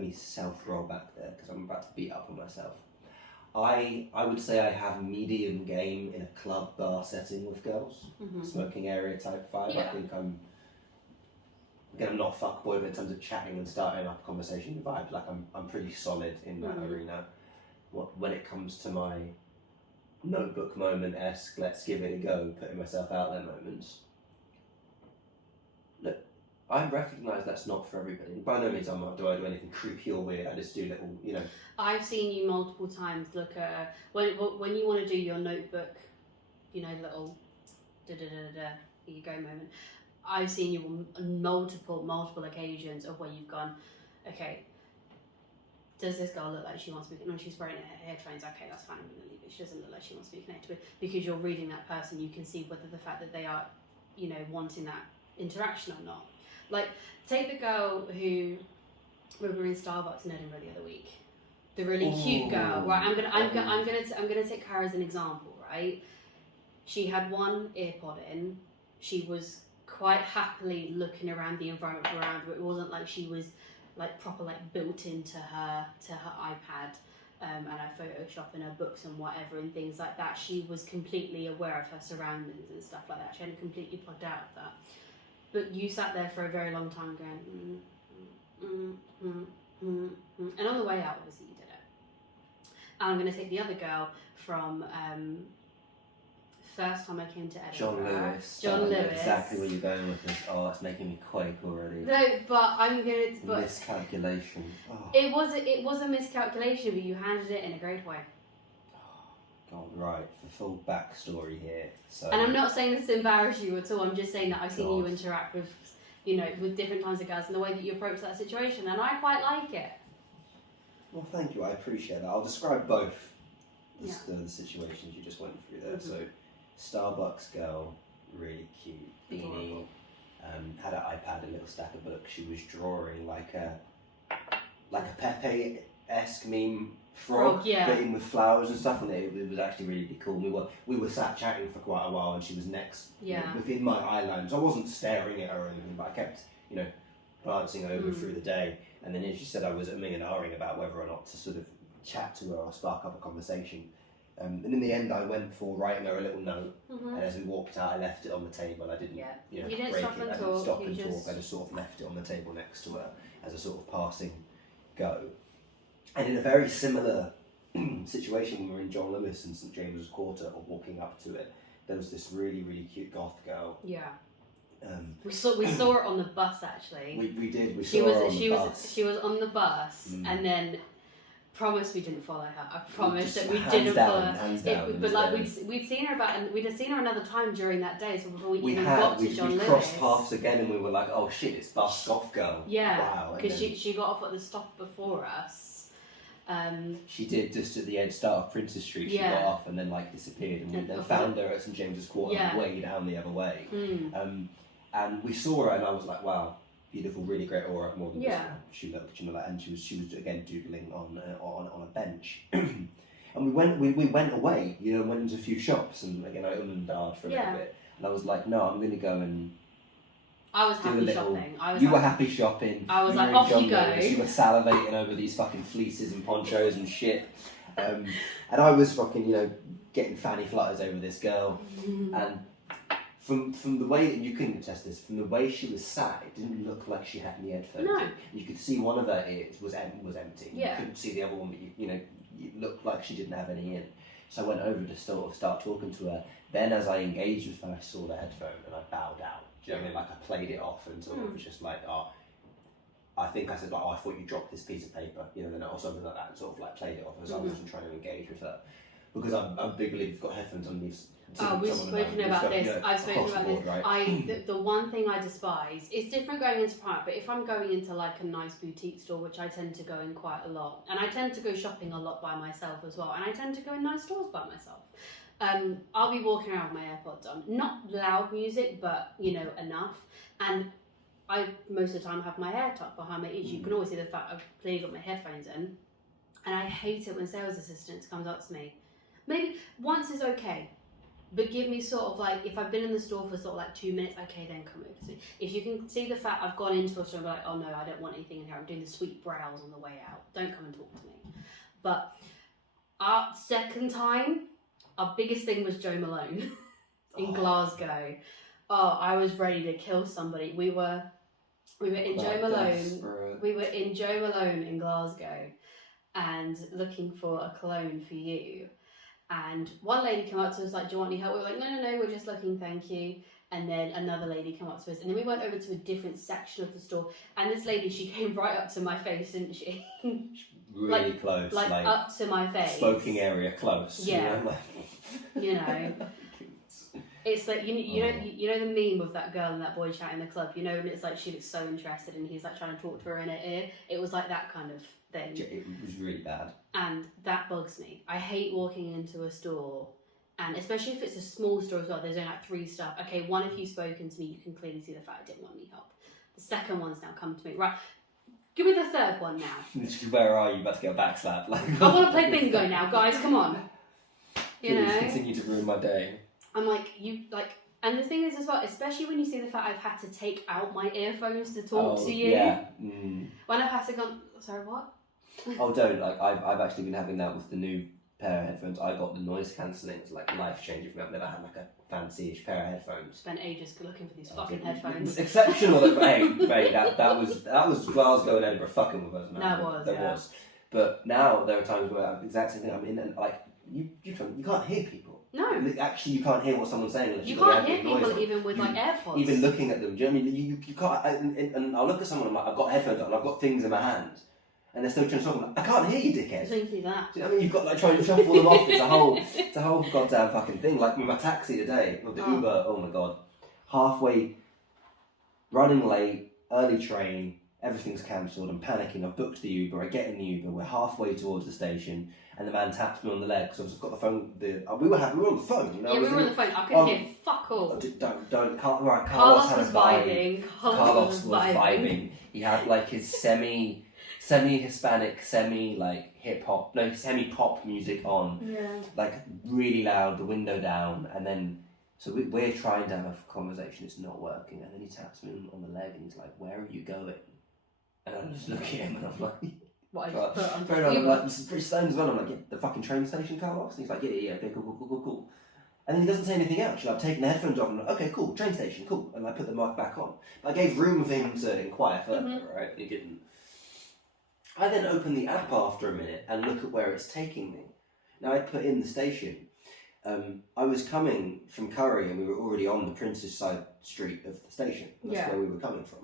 me self-roll back there because I'm about to beat up on myself. I would say I have medium game in a club bar setting with girls, smoking area type vibe. Yeah. I think I'm not a fuckboy, but in terms of chatting and starting up a conversation vibe, like I'm pretty solid in that arena. When it comes to my Notebook moment-esque, let's give it a go, putting myself out there moments. Look, I recognise that's not for everybody. By no means do I do anything creepy or weird. I just do little, you know. I've seen you multiple times look at when you want to do your Notebook, you know, little here you go moment. I've seen you on multiple occasions of where you've gone, okay, does this girl look like she wants to be, when she's wearing her headphones, okay, that's fine, I'm going to leave it. She doesn't look like she wants to be connected with, because you're reading that person, you can see whether the fact that they are, you know, wanting that interaction or not. Like, take the girl who we were in Starbucks in Edinburgh the other week, the really cute girl, right? I'm gonna take her as an example, right? She had one earpod in, she was quite happily looking around the environment around her. It wasn't like she was like proper like built into her iPad and her Photoshop and her books and whatever and things like that. She was completely aware of her surroundings and stuff like that. She hadn't completely plugged out of that. But you sat there for a very long time going and on the way out, obviously you did it. And I'm going to take the other girl from first time I came to Edinburgh. John Lewis. Exactly where you're going with this. Oh, it's making me quake already. No, but I'm gonna. But miscalculation. Oh. It was a miscalculation, but you handled it in a great way. God, right. For full backstory here. So. And I'm not saying this to embarrass you at all. I'm just saying that I've seen you interact with, you know, with different kinds of girls and the way that you approach that situation, and I quite like it. Well, thank you. I appreciate that. I'll describe both the situations you just went through there. So. Starbucks girl, really cute, beanie, had an iPad, a little stack of books. She was drawing like a Pepe-esque meme frog, but in with flowers and stuff, and it was actually really cool. We were sat chatting for quite a while, and she was next within my eye line. So I wasn't staring at her or anything, but I kept, you know, glancing over through the day. And then she said I was umming about whether or not to sort of chat to her or spark up a conversation. And in the end, I went for writing her a little note, and And as we walked out, I left it on the table. I didn't, You break didn't it. stop and I talk. didn't stop You and just... talk. I just sort of left it on the table next to her as a sort of passing go. And in a very similar situation, when we were in John Lewis and St James's Quarter, or walking up to it, there was this really, really cute goth girl. Yeah. We saw her on the bus actually. We did. We saw her on the bus. She was on the bus, and then promise we didn't follow her. I promise that we hands didn't down, follow her. Hands down, But like we'd seen her another time during that day, so before we even got to John Lewis. We crossed paths again, and we were like, oh shit, it's bus goth girl. Yeah. Wow. Because she got off at the stop before us. She did just at the start of Princess Street. She got off and then like disappeared, and we then found her at St James's Quarter, way down the other way. And we saw her, and I was like, wow, beautiful, really great aura. More than just she looked, and she was again doodling on a bench. And we went away, went into a few shops, and again I and ahed for a little bit, and I was like, no, I'm going to go and. I was happy shopping. You were happy shopping. I was like, off you go. You were salivating over these fucking fleeces and ponchos and shit. And I was fucking, getting fanny flutters over this girl. And from the way, and you couldn't attest this, from the way she was sat, it didn't look like she had any headphones. No. You could see one of her ears was empty. Yeah. You couldn't see the other one, but it looked like she didn't have any in. So I went over to sort of start talking to her. Then as I engaged with her, I saw the headphone and I bowed out. Do you know what I mean? Like I played it off and sort of was just like, I think I said like, I thought you dropped this piece of paper, then or something like that, and sort of like played it off as I wasn't trying to engage with her, because I'm a big believer you've got headphones on. We've spoken about this. I've spoken about this. Right? The one thing I despise, it's different going into Primark, but if I'm going into like a nice boutique store, which I tend to go in quite a lot, and I tend to go shopping a lot by myself as well, and I tend to go in nice stores by myself. I'll be walking around with my AirPods on, not loud music, but enough. And I most of the time have my hair tucked behind my ears. You can always see the fact I've clearly got my headphones in, and I hate it when sales assistants comes up to me. Maybe once is okay, but give me sort of like, if I've been in the store for sort of like 2 minutes, okay, then come over to me. If you can see the fact I've gone into a store and be like, oh no, I don't want anything in here. I'm doing the sweet brows on the way out. Don't come and talk to me. But our second time. Our biggest thing was Joe Malone in Glasgow. Oh, I was ready to kill somebody. We were in Joe Malone. We were in Joe Malone in Glasgow, and looking for a cologne for you. And one lady came up to us like, "Do you want any help?" We were like, "No, we're just looking, thank you." And then another lady came up to us, and then we went over to a different section of the store. And this lady, she came right up to my face, didn't she? Really close, like up to my face. Smoking area close. Yeah. It's like you know the meme of that girl and that boy chatting in the club. And it's like she looks so interested, and he's like trying to talk to her in her ear. It was like that kind of thing. It was really bad, and that bugs me. I hate walking into a store, and especially if it's a small store as well. There's only like 3 staff. Okay, one, if you've spoken to me, you can clearly see the fact I didn't want any help. The second one's now come to me. Right. Give me the third one now. Where are you? About to get a backslap? I want to play bingo now, guys. Come on. Please continue to ruin my day. I'm like, and the thing is as well, especially when you see the fact I've had to take out my earphones to talk to you. Yeah. When I've had to go, sorry, what? Oh, don't. Like, I've actually been having that with the new pair of headphones. I got the noise cancelling. It's like life changing for me. I've never had like a fancy-ish pair of headphones. Spent ages looking for these fucking headphones. Exceptional. Hey, that was Glasgow and Edinburgh fucking with us. Man. That was. But now there are times where I'm exact same thing. I'm in and like you can't hear people. No. Actually, you can't hear what someone's saying. You can't hear people even with like AirPods. Even looking at them. Do you know what I mean? You can't. And I'll look at someone. I'm like, I've got headphones on. I've got things in my hand. And they're still trying to talk. Like, I can't hear you, dickhead. Exactly that. Do you know what I mean? You've got like trying to shuffle them off. It's a whole goddamn fucking thing. Like with my taxi today, with the Uber. Oh my god, halfway, running late, early train. Everything's cancelled. I'm panicking. I've booked the Uber. I get in the Uber. We're halfway towards the station, and the man taps me on the leg because I've just got the phone. We were on the phone. You know? Yeah, we were on the phone. I couldn't hear fuck all. Don't. Carlos was vibing. Carlos was vibing. He had like his semi-Hispanic, semi-pop music on. Yeah. Like really loud, the window down, and then so we're trying to have a conversation. It's not working, and then he taps me on the leg, and he's like, "Where are you going?" And I'm just looking at him, and I'm like, "What?" I just put on. I'm like, this is pretty stoned as well. I'm like, "Yeah, the fucking train station, Carlos." And he's like, "Yeah, okay, cool." And then he doesn't say anything else. I've taken the headphones off and I'm like, okay, cool, train station, cool. And I put the mic back on. But I gave room for him to inquire further, right? He didn't. I then open the app after a minute and look at where it's taking me. Now I put in the station. I was coming from Curry and we were already on the Princess Side Street of the station. That's where we were coming from.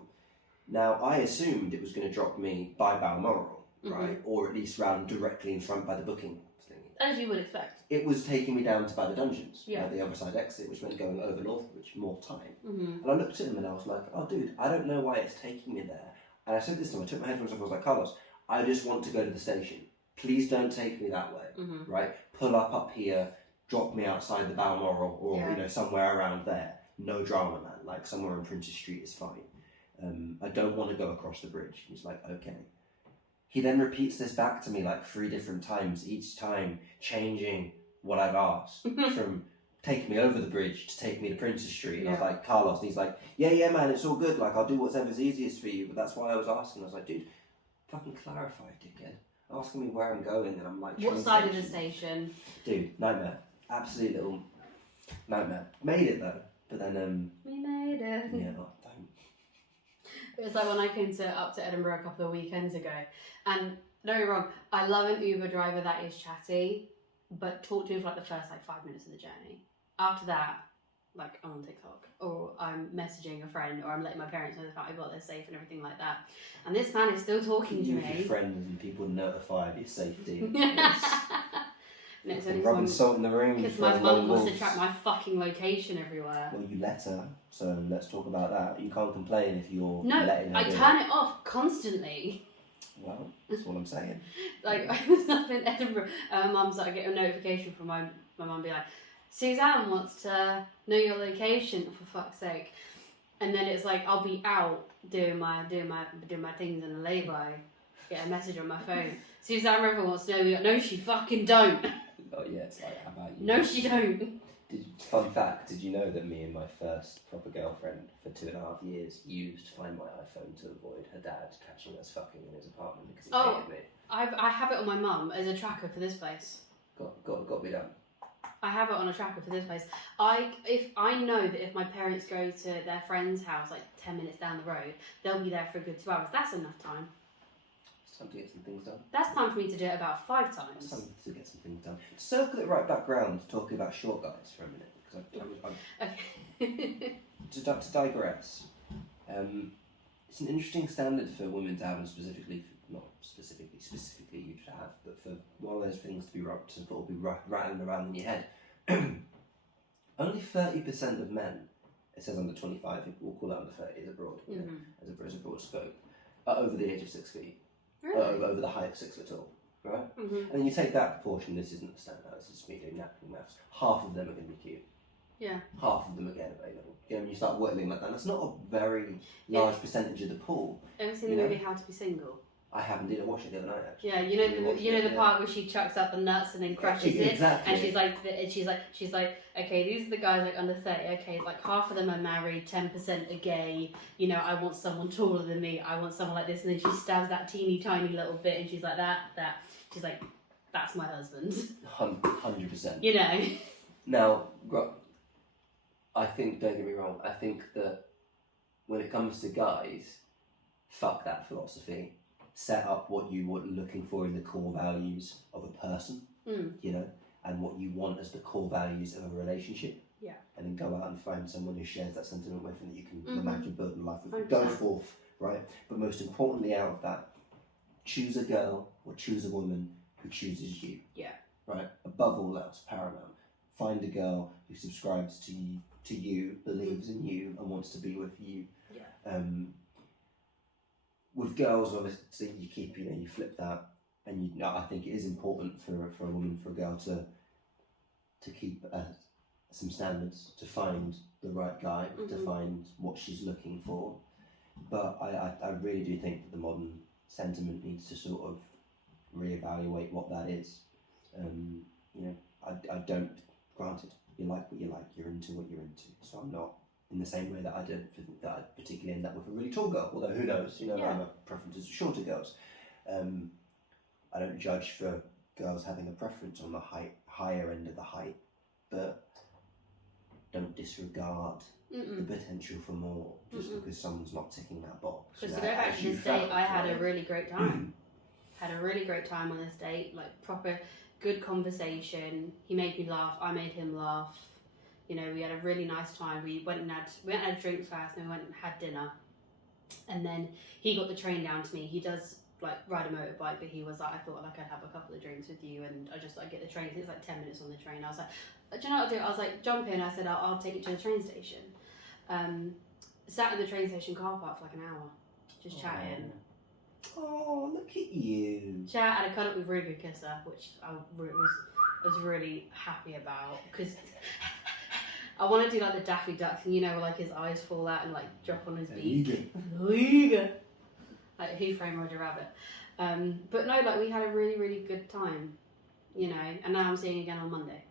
Now I assumed it was going to drop me by Balmoral, right? Or at least round directly in front by the booking thing. As you would expect. It was taking me down to by the dungeons, the other side exit, which meant going over Northbridge, more time. And I looked at him and I was like, oh dude, I don't know why it's taking me there. And I said this to him, I took my headphones off, I was like, Carlos, I just want to go to the station. Please don't take me that way, right? Pull up here, drop me outside the Balmoral or somewhere around there. No drama, man. Like somewhere on Princess Street is fine. I don't want to go across the bridge. He's like, okay. He then repeats this back to me like 3 different times, each time changing what I've asked from take me over the bridge to take me to Princess Street. And I was like, Carlos, and he's like, yeah, man, it's all good. Like, I'll do whatever's easiest for you. But that's why I was asking. I was like, dude, fucking clarify, dickhead. Asking me where I'm going, and I'm like, what side of the station? Dude, nightmare. Absolute little nightmare. Made it though, but then we made it. Yeah, don't. It's like when I came up to Edinburgh a couple of weekends ago, and don't get me wrong, I love an Uber driver that is chatty, but talk to me for like the first 5 minutes of the journey. After that, like I'm on TikTok, or I'm messaging a friend, or I'm letting my parents know the fact I got there safe and everything like that. And this man is still talking to me. Your friends and people notify of your safety. Next rubbing salt in the room. Because my mum wants to track my fucking location everywhere. Well, you let her, so let's talk about that. You can't complain if you're letting her. No, I turn it off constantly. Well, that's what I'm saying. Like, I was up in Edinburgh, and my mum started getting a notification from my mum be like, Suzanne wants to know your location, for fuck's sake. And then it's like, I'll be out doing my things in the lay-by, get a message on my phone. Suzanne River wants to know you. No, she fucking don't. Oh yeah, it's like, how about you? No, she don't. Fun fact, did you know that me and my first proper girlfriend for 2.5 years used Find My iPhone to avoid her dad catching us fucking in his apartment because he hated me? I have it on my mum as a tracker for this place. Got me done. I have it on a tracker for this place. If I know that if my parents go to their friend's house like 10 minutes down the road, they'll be there for a good 2 hours. That's enough time. It's time to get some things done. That's time for me to do it about 5 times. It's time to get some things done. Circle it right back round talking about short guys for a minute. Okay. To digress, it's an interesting standard for women to have, and specifically you to have, but for one of those things to be rattling around in your head. Only 30% of men, it says under 25, we'll call it under 30 as a broad, as a broad scope, are over the age of 6 feet. Really? Over the height of 6 foot tall, right? And then you take that proportion, this isn't a standout, this is just me doing napkin maths. Half of them are going to be cute. Yeah. Half of them are getting available. When you start whittling like that, that's not a very large percentage of the pool. Ever seen the movie How to Be Single? I haven't. I watched it the other night actually. Yeah, you know the part where she chucks out the nuts and then crushes it, and she's like, okay, these are the guys like under 30. Okay, like half of them are married, 10% are gay. You know, I want someone taller than me. I want someone like this, and then she stabs that teeny tiny little bit, and she's like that. She's like, that's my husband. 100%. You know. Now, I think, don't get me wrong. I think that when it comes to guys, fuck that philosophy. Set up what you were looking for in the core values of a person, you know, and what you want as the core values of a relationship. Yeah. And then go out and find someone who shares that sentiment with and that you can imagine building life with. 100%. Go forth, right? But most importantly, out of that, choose a girl or choose a woman who chooses you. Yeah. Right? Above all else, paramount. Find a girl who subscribes to you, believes in you, and wants to be with you. Yeah. With girls, obviously, you flip that, and I think it is important for a woman, for a girl to keep some standards, to find the right guy, to find what she's looking for. But I really do think that the modern sentiment needs to sort of reevaluate what that is. I don't. Granted, you like what you like, you're into what you're into. So I'm not. In the same way that I don't think that I'd particularly end up with a really tall girl, although who knows, I have a preference for shorter girls. I don't judge for girls having a preference on the higher end of the height, but don't disregard the potential for more just because someone's not ticking that box. Because to go back to this date, I had a really great time. Had a really great time on this date, like proper good conversation. He made me laugh, I made him laugh. You know, we had a really nice time. We went and had a drink first, and we went and had dinner. And then he got the train down to me. He does like ride a motorbike, but he was like, I thought like I'd have a couple of drinks with you, and I just like get the train. It's like 10 minutes on the train. I was like, do you know what I'll do? I was like, jump in. I said, I'll take you to the train station. Sat in the train station car park for like an hour, just chatting. Oh, look at you. Chat, and I cuddled with a really good kisser, which I was really happy about, because I want to do like the Daffy Duck thing, you know, where like his eyes fall out and like drop on his beak. Like Who Framed Roger Rabbit. But no, like we had a really, really good time, you know, and now I'm seeing again on Monday.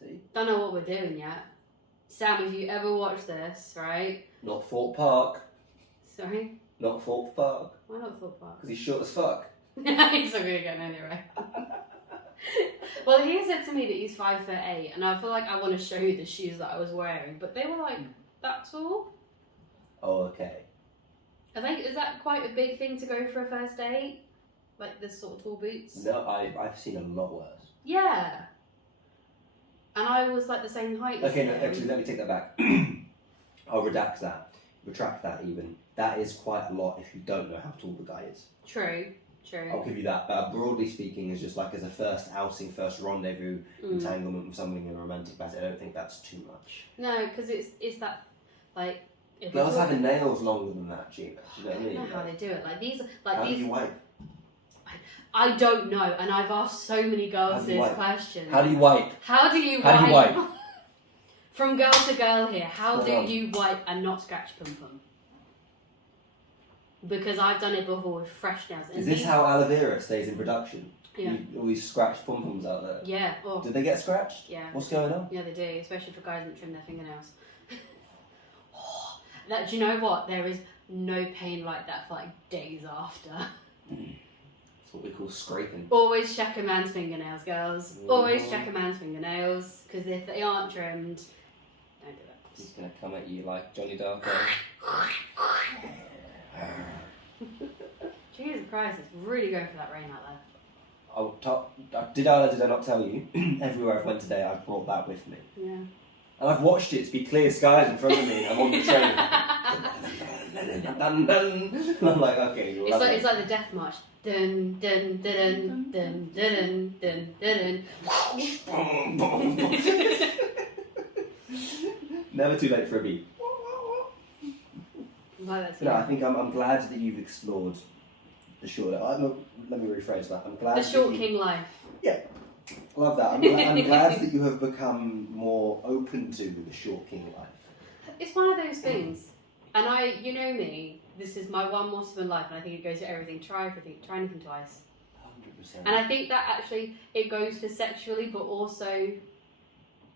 See? Don't know what we're doing yet. Sam, if you ever watch this, right? Not Thorpe Park. Sorry? Not Thorpe Park. Why not Thorpe Park? Because he's short as fuck. He's not going to get anyway. Well, he said to me that he's 5'8", and I feel like I want to show you the shoes that I was wearing, but they were like that tall. Oh, okay. I think, is that quite a big thing to go for a first date? Like this sort of tall boots? No, I've seen a lot worse. Yeah. And I was like the same height as Okay, him. no, actually, let me take that back. I'll retract that even. That is quite a lot if you don't know how tall the guy is. True. I'll give you that, but broadly speaking, is just like as a first outing, first rendezvous, entanglement with someone in a romantic battle. I don't think that's too much. No, because it's that, like... Girls having nails longer than that, Gina. Do you know what I mean? I don't know how they do it. Like these, How do you wipe? I don't know, and I've asked so many girls this question. How do you wipe? How do you wipe? From girl to girl here, how do you wipe and not scratch pum pum? Because I've done it before with fresh nails. Is this how aloe vera stays in production? Yeah. You always scratch pom poms out there. Yeah. Oh. Did they get scratched? Yeah. What's going on? Yeah, they do, especially for guys that trim their fingernails. Do you know what? There is no pain like that for like days after. That's what we call scraping. Always check a man's fingernails, girls. Always check a man's fingernails, because if they aren't trimmed, don't do it. He's gonna come at you like Johnny Darko. Jesus Christ, it's really going for that rain out there. Did I not tell you? Everywhere I've went today, I've brought that with me. Yeah. And I've watched it be clear skies in front of me. I'm on the train. And I'm like, okay, you're it's like the death march. Dun dun dun dun dun dun dun dun. Never too late for a beat. I think I'm glad that you've explored the short. Let me rephrase that. I'm glad the short king life. Yeah, love that. I'm glad that you have become more open to the short king life. It's one of those things, and you know me. This is my one motto in life, and I think it goes to everything. Try everything. Try anything twice. 100%. And I think that actually it goes for sexually, but also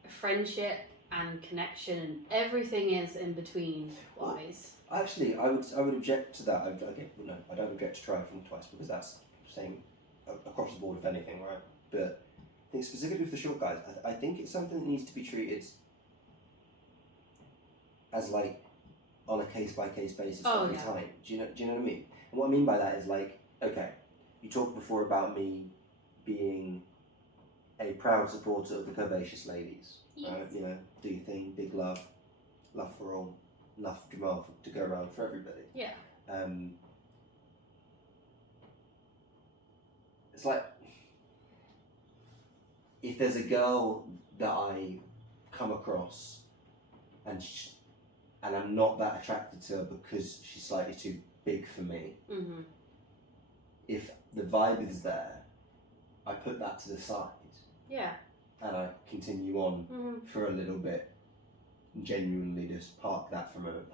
friendship and connection, and everything is in between wise. Actually, I would object to that. I don't object to try from twice, because that's the same across the board, if anything, right? But I think specifically with the short guys, I think it's something that needs to be treated as like on a case-by-case basis every time. Do you know what I mean? And what I mean by that is like, okay, you talked before about me being a proud supporter of the curvaceous ladies. Yes. You know, do your thing, big love for all, enough Jamal to go around for everybody. Yeah. It's like, if there's a girl that I come across and I'm not that attracted to her because she's slightly too big for me, if the vibe is there, I put that to the side. Yeah. And I continue on for a little bit, and genuinely just park that for a moment,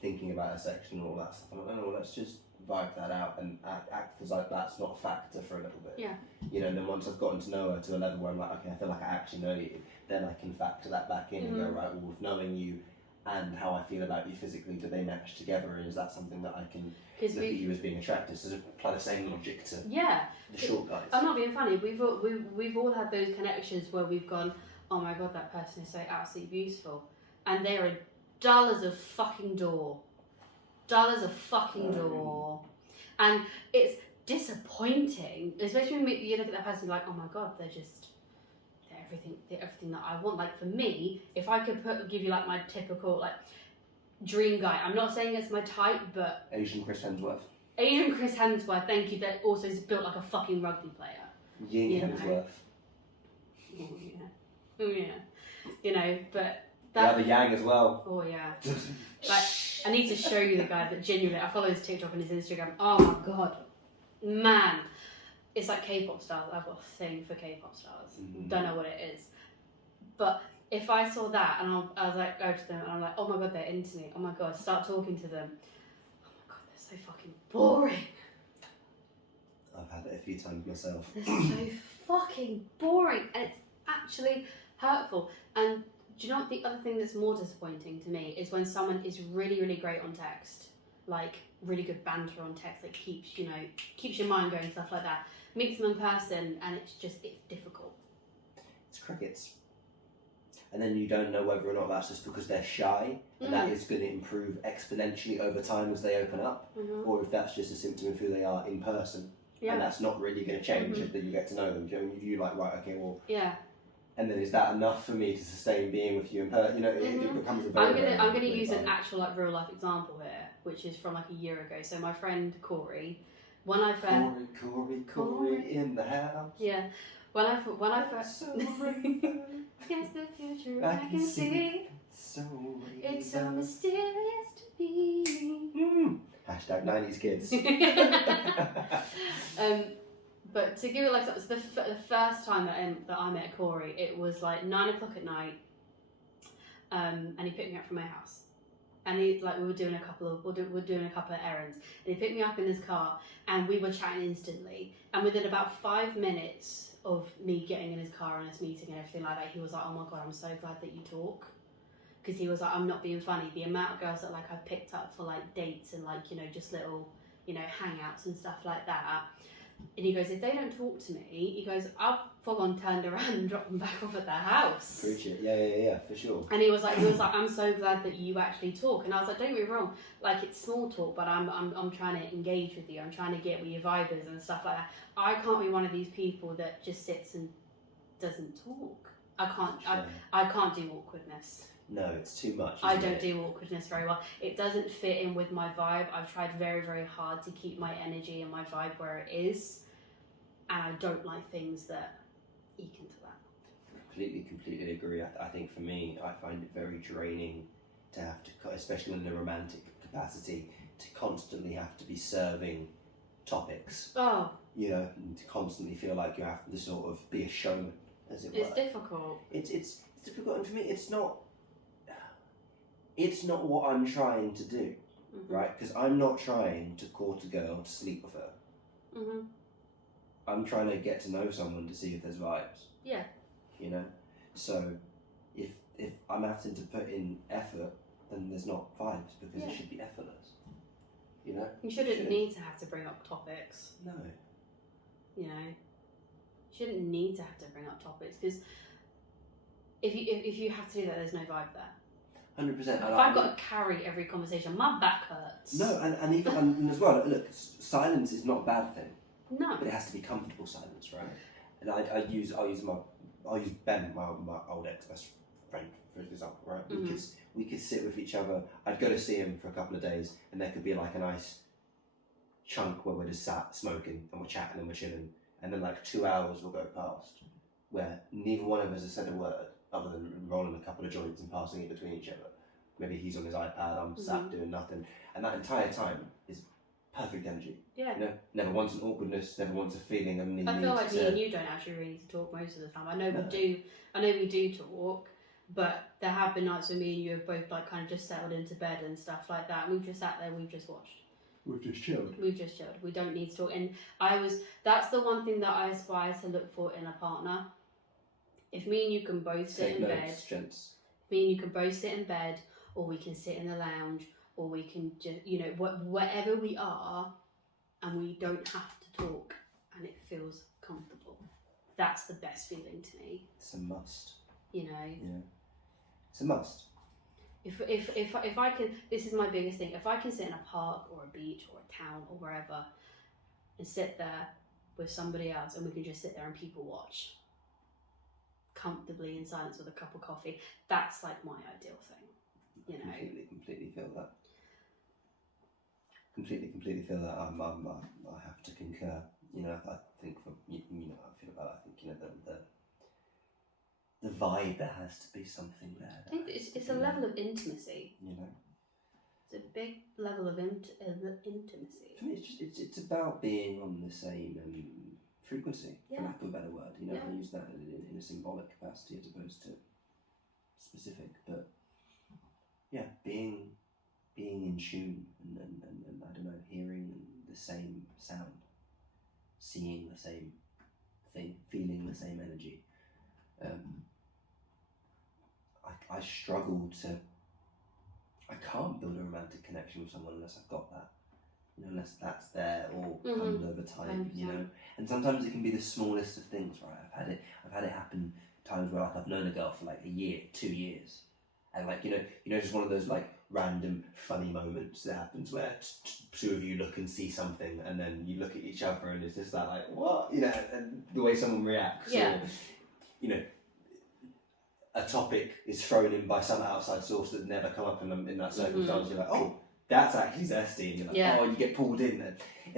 thinking about a section and all that stuff. I'm like, no, let's just vibe that out and act as like that's not a factor for a little bit. Yeah. You know, and then once I've gotten to know her to a level where I'm like, okay, I feel like I actually know you, then I can factor that back in and go, right, well, with knowing you and how I feel about you physically, do they match together, and is that something that I can look at you as being attractive? So apply the same logic to the short guys. I'm not being funny. We've all had those connections where we've gone, oh my god, that person is so absolutely beautiful, and they're as dull as a fucking door. Dull as a fucking door. And it's disappointing, especially when you look at that person like, oh my god, they're everything that I want. Like for me, if I could give you like my typical like dream guy, I'm not saying it's my type, but Asian Chris Hemsworth. Thank you, that also is built like a fucking rugby player. Ying You know. Hemsworth. Oh yeah. You know, but You have a Yang as well. oh yeah. Like, I need to show you the guy that genuinely, I follow his TikTok and his Instagram. Oh my god, man, it's like K-pop stars. I've got a thing for K-pop stars. Don't know what it is, but if I saw that and I was like, go to them and I'm like, oh my god, they're into me. Oh my god, start talking to them. Oh my god, they're so fucking boring. I've had it a few times myself. They're so fucking boring, and it's actually hurtful. And do you know what the other thing that's more disappointing to me is when someone is really, really great on text, like really good banter on text that keeps your mind going, stuff like that. Meet them in person and it's difficult. It's crickets. And then you don't know whether or not that's just because they're shy and that is going to improve exponentially over time as they open up, or if that's just a symptom of who they are in person. Yeah. And that's not really going to change if you get to know them. Do you know, you like, right, okay, well... Yeah. And then is that enough for me to sustain being with you in person? You know, it becomes a very... I'm gonna use an actual like real life example here, which is from like a year ago. So my friend Corey, when I first... Corey in the house. Yeah. When I first... So Against the future I can see. So It's so mysterious to me. Hashtag 90s kids. But to give it like so the first time that I met Corey, it was like 9 o'clock at night, and he picked me up from my house, and we were doing a couple of errands, and he picked me up in his car, and we were chatting instantly, and within about 5 minutes of me getting in his car and us meeting and everything like that, he was like, oh my god, I'm so glad that you talk, because he was like, I'm not being funny. The amount of girls that like I've picked up for like dates and like just little hangouts and stuff like that. And he goes, if they don't talk to me, he goes, I've full on turned around and dropped them back off at their house. Preach it, yeah, for sure. And he was like, I'm so glad that you actually talk. And I was like, don't get me wrong, like it's small talk, but I'm trying to engage with you. I'm trying to get where your vibe is and stuff like that. I can't be one of these people that just sits and doesn't talk. I can't do awkwardness. No, it's too much. I don't do awkwardness very well. It doesn't fit in with my vibe. I've tried very, very hard to keep my energy and my vibe where it is, and I don't like things that eke into that. Completely agree. I think for me, I find it very draining to have to, especially in a romantic capacity, to constantly have to be serving topics. Oh. You know, and to constantly feel like you have to sort of be a showman, as it were. It's difficult. It's difficult, and for me, it's not what I'm trying to do, right? Because I'm not trying to court a girl to sleep with her. I'm trying to get to know someone to see if there's vibes. Yeah. You know? So, if I'm having to put in effort, then there's not vibes, because it should be effortless. You know? You shouldn't need to have to bring up topics. No. You know? You shouldn't need to have to bring up topics, because if you have to do that, there's no vibe there. 100%. If I've got to carry every conversation, my back hurts. No, and even and as well, look, silence is not a bad thing. No. But it has to be comfortable silence, right? And I'll use Ben, my old ex-best friend, for example, right? We could sit with each other. I'd go to see him for a couple of days, and there could be like a nice chunk where we're just sat smoking and we're chatting and we're chilling, and then like 2 hours will go past where neither one of us has said a word, other than rolling a couple of joints and passing it between each other. Maybe he's on his iPad, I'm sat doing nothing. And that entire time is perfect energy. Yeah. You know, never once an awkwardness, never once a feeling of need. I feel like me and you don't actually really need to talk most of the time. I know we do talk, but there have been nights when me and you have both like kind of just settled into bed and stuff like that. And we've just sat there, we've just watched. We've just chilled. We don't need to talk. And that's the one thing that I aspire to look for in a partner. If me and you can both sit in bed, me and you can both sit in bed, or we can sit in the lounge, or we can just, whatever we are, and we don't have to talk, and it feels comfortable. That's the best feeling to me. It's a must. you know. Yeah. It's a must. If I can, this is my biggest thing. If I can sit in a park or a beach or a town or wherever and sit there with somebody else and we can just sit there and people watch comfortably in silence with a cup of coffee, that's like my ideal thing, you know. Completely feel that. Completely feel that. I have to concur. You know, I think for you know how I feel about it. I think, you know, the vibe, there has to be something there. I think it's a level of intimacy. You know, it's a big level of intimacy. For me, it's about being on the same frequency, for lack of a better word. You know, I use that in a symbolic capacity as opposed to specific. But yeah, being in tune and I don't know, hearing the same sound, seeing the same thing, feeling the same energy. I struggle to. I can't build a romantic connection with someone unless I've got that. You know, unless that's there or comes over time. 100%. You know, and sometimes it can be the smallest of things. Right, I've had it happen times where like I've known a girl for like a year, 2 years, and like you know, just one of those like random funny moments that happens where two of you look and see something, and then you look at each other, and it's just like what, you know, and the way someone reacts. Yeah. Or, you know, a topic is thrown in by some outside source that never come up in that circumstance. You're like, oh, that's actually zesty, and you're like, oh, you get pulled in, and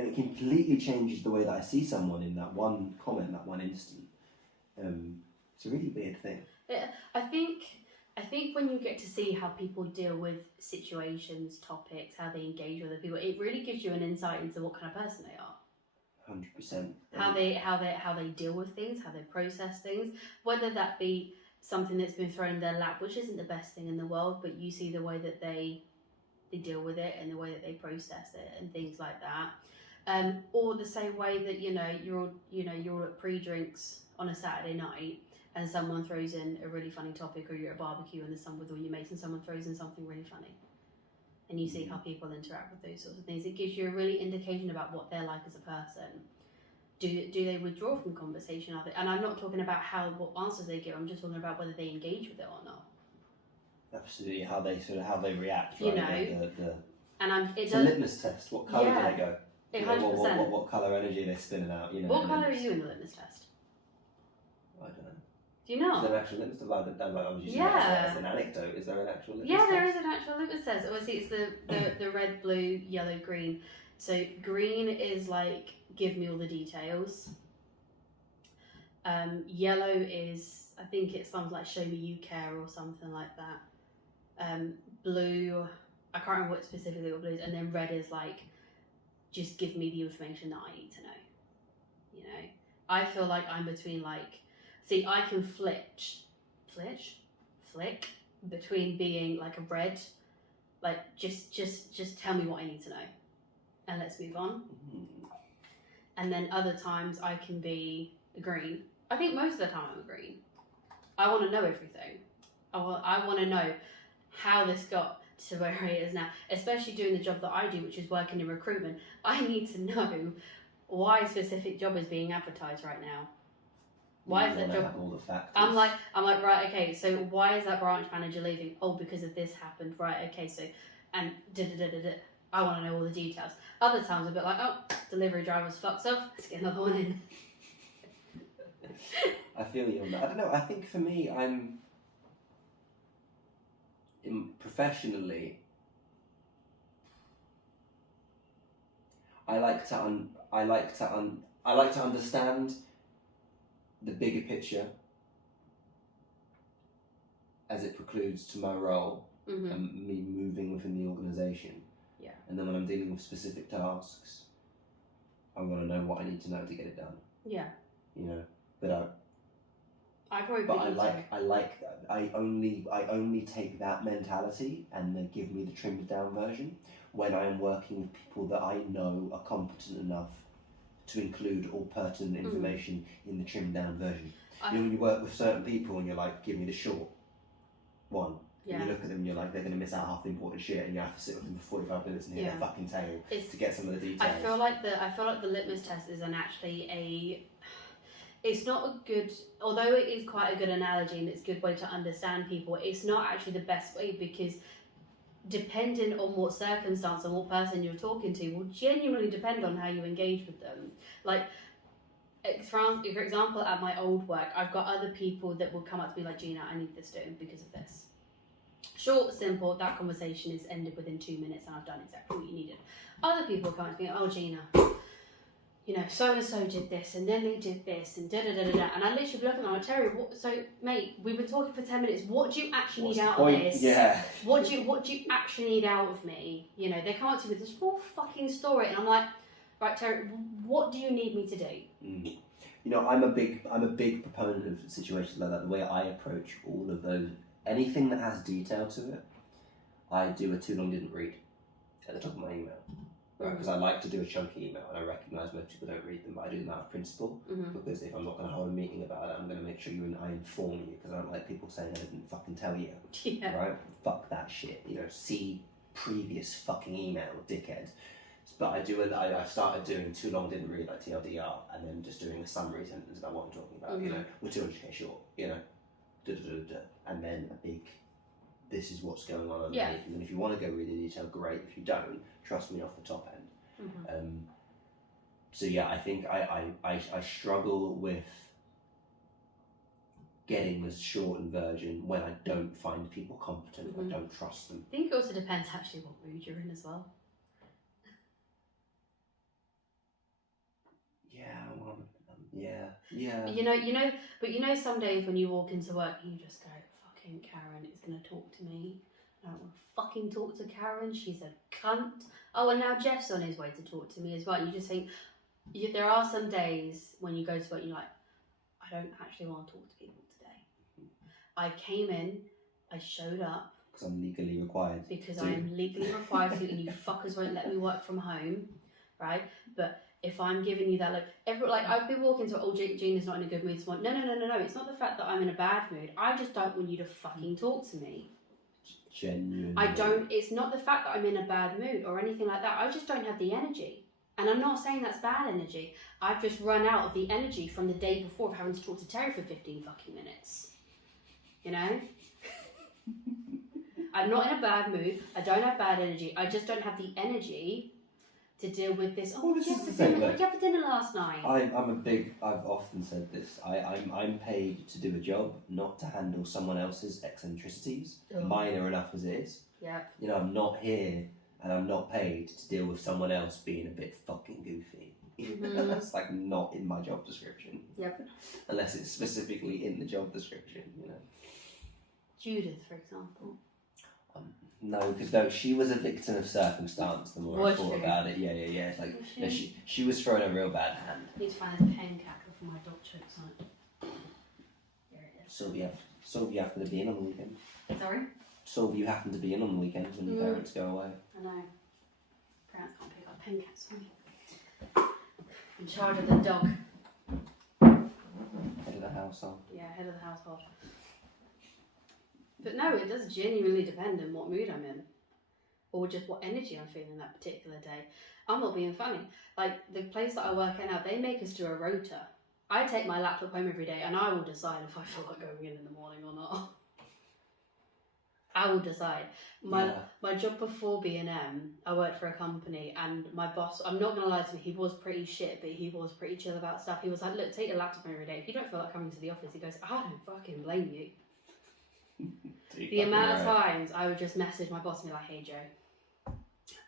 it completely changes the way that I see someone in that one comment, that one instant. It's a really weird thing. Yeah, I think when you get to see how people deal with situations, topics, how they engage with other people, it really gives you an insight into what kind of person they are. 100%. How they deal with things, how they process things, whether that be something that's been thrown in their lap, which isn't the best thing in the world, but you see the way that they deal with it and the way that they process it and things like that. Or the same way that you're all at pre-drinks on a Saturday night and someone throws in a really funny topic, or you're at a barbecue and there's someone with all your mates and someone throws in something really funny, and you see how people interact with those sorts of things. It gives you a really indication about what they're like as a person. Do they withdraw from conversation? And I'm not talking about what answers they give. I'm just talking about whether they engage with it or not. Absolutely, how they react. Right? You know, it's a litmus test. What colour do they go? 100%. What colour energy are they spinning out? You know. What colour are you in the litmus test? I don't know. Do you know? Is there an actual litmus test? I was using that as an anecdote. Is there an actual litmus test? Yeah, there is an actual litmus test. Obviously, it's the red, blue, yellow, green. So green is like, give me all the details. Yellow is, I think it's something like, show me you care or something like that. Blue, I can't remember what specifically what blue is. And then red is like, just give me the information that I need to know. You know, I feel like I'm between like, see, I can flick between being like a red, like just tell me what I need to know, and let's move on. And then other times I can be a green. I think most of the time I'm a green. I want to know everything. I want to know how this got to where it is now, especially doing the job that I do, which is working in recruitment. I need to know why a specific job is being advertised right now. Why is that job? Have all the factors. I'm like, right, okay, so why is that branch manager leaving? Oh, because of this happened, right? Okay, so, and I want to know all the details. Other times a bit like, oh, delivery driver's fucked up. Let's get another one in. I feel you on that. I don't know. I think for me, professionally, I like to understand the bigger picture as it precludes to my role and me moving within the organisation. Yeah. And then when I'm dealing with specific tasks, I want to know what I need to know to get it done. Yeah. You know, but I only take that mentality and then give me the trimmed down version when I'm working with people that I know are competent enough to include all pertinent information in the trimmed down version. You know, when you work with certain people and you're like, give me the short one. Yeah. And you look at them and you're like, they're going to miss out half the important shit, and you have to sit with them for 45 minutes and hear their fucking tale to get some of the details. I feel like the litmus test is it's not a good, although it is quite a good analogy and it's a good way to understand people, it's not actually the best way, because depending on what circumstance and what person you're talking to will genuinely depend on how you engage with them. Like, for example, at my old work, I've got other people that will come up to me like, Gina, I need this doing because of this. Short, simple, that conversation is ended within 2 minutes and I've done exactly what you needed. Other people come up to me, oh, Gina, you know, so-and-so did this, and then they did this, and da-da-da-da-da. And I literally be looking at them, Terry, mate, we've been talking for 10 minutes. What do you actually need out of this? Yeah. What do you actually need out of me? You know, they come up to me with this full fucking story, and I'm like, right, Terry, what do you need me to do? Mm. You know, I'm a big proponent of situations like that. The way I approach all of those, anything that has detail to it, I do a too long didn't read at the top of my email. Right, because I like to do a chunky email, and I recognise most people don't read them, but I do them out of principle. Because if I'm not going to hold a meeting about it, I'm going to make sure I inform you, because I don't like people saying I didn't fucking tell you. Yeah. Right? Fuck that shit. You know, see previous fucking email, dickhead. But I've started doing too long didn't read, like TLDR, and then just doing a summary sentence about what I'm talking about. You know, we're 200k short. You know, and then a big. This is what's going on underneath, Yeah. and then if you want to go really detailed, great. If you don't, trust me off the top end. So yeah, I think I struggle with getting the shortened version when I don't find people competent. I don't trust them. I think it also depends actually what mood you're in as well. Yeah. You know, some days when you walk into work, you just go, fucking Karen is going to talk to me. I don't want to fucking talk to Karen. She's a cunt. Oh, and now Jeff's on his way to talk to me as well. And you just think, there are some days when you go to work, you're like, I don't actually want to talk to people today. I came in, I showed up. Because I'm legally required. Because I am legally required to, and you fuckers won't let me work from home, right? But if I'm giving you that, I've been walking to, oh, Gina's not in a good mood this morning. No. It's not the fact that I'm in a bad mood. I just don't want you to fucking talk to me. Genuinely. It's not the fact that I'm in a bad mood or anything like that. I just don't have the energy. And I'm not saying that's bad energy. I've just run out of the energy from the day before of having to talk to Terry for 15 fucking minutes. You know? I'm not in a bad mood. I don't have bad energy. I just don't have the energy to deal with this. Oh, what did you have for dinner last night? I've often said this. I'm paid to do a job, not to handle someone else's eccentricities. Minor enough as it is. Yep. You know, I'm not here and I'm not paid to deal with someone else being a bit fucking goofy. That's like not in my job description. Yep. Unless it's specifically in the job description, you know. Judith, for example. No, because she was a victim of circumstance. The more I thought about it, yeah. It's like she was thrown a real bad hand. I need to find a pen cap for my dog chokes on it. There it is. So you happen to be in on the weekend. Sorry. So you happen to be in on the weekends when your parents go away. I know. Parents can't pick up pen caps for me. In charge of the dog. Head of the household. Yeah, head of the household. But no, it does genuinely depend on what mood I'm in. Or just what energy I'm feeling that particular day. I'm not being funny. Like, the place that I work at now, they make us do a rota. I take my laptop home every day and I will decide if I feel like going in the morning or not. I will decide. My job before B&M, I worked for a company, and my boss, I'm not going to lie to you, he was pretty shit, but he was pretty chill about stuff. He was like, look, take your laptop every day. If you don't feel like coming to the office, he goes, I don't fucking blame you. The amount of times I would just message my boss and be like, hey Joe,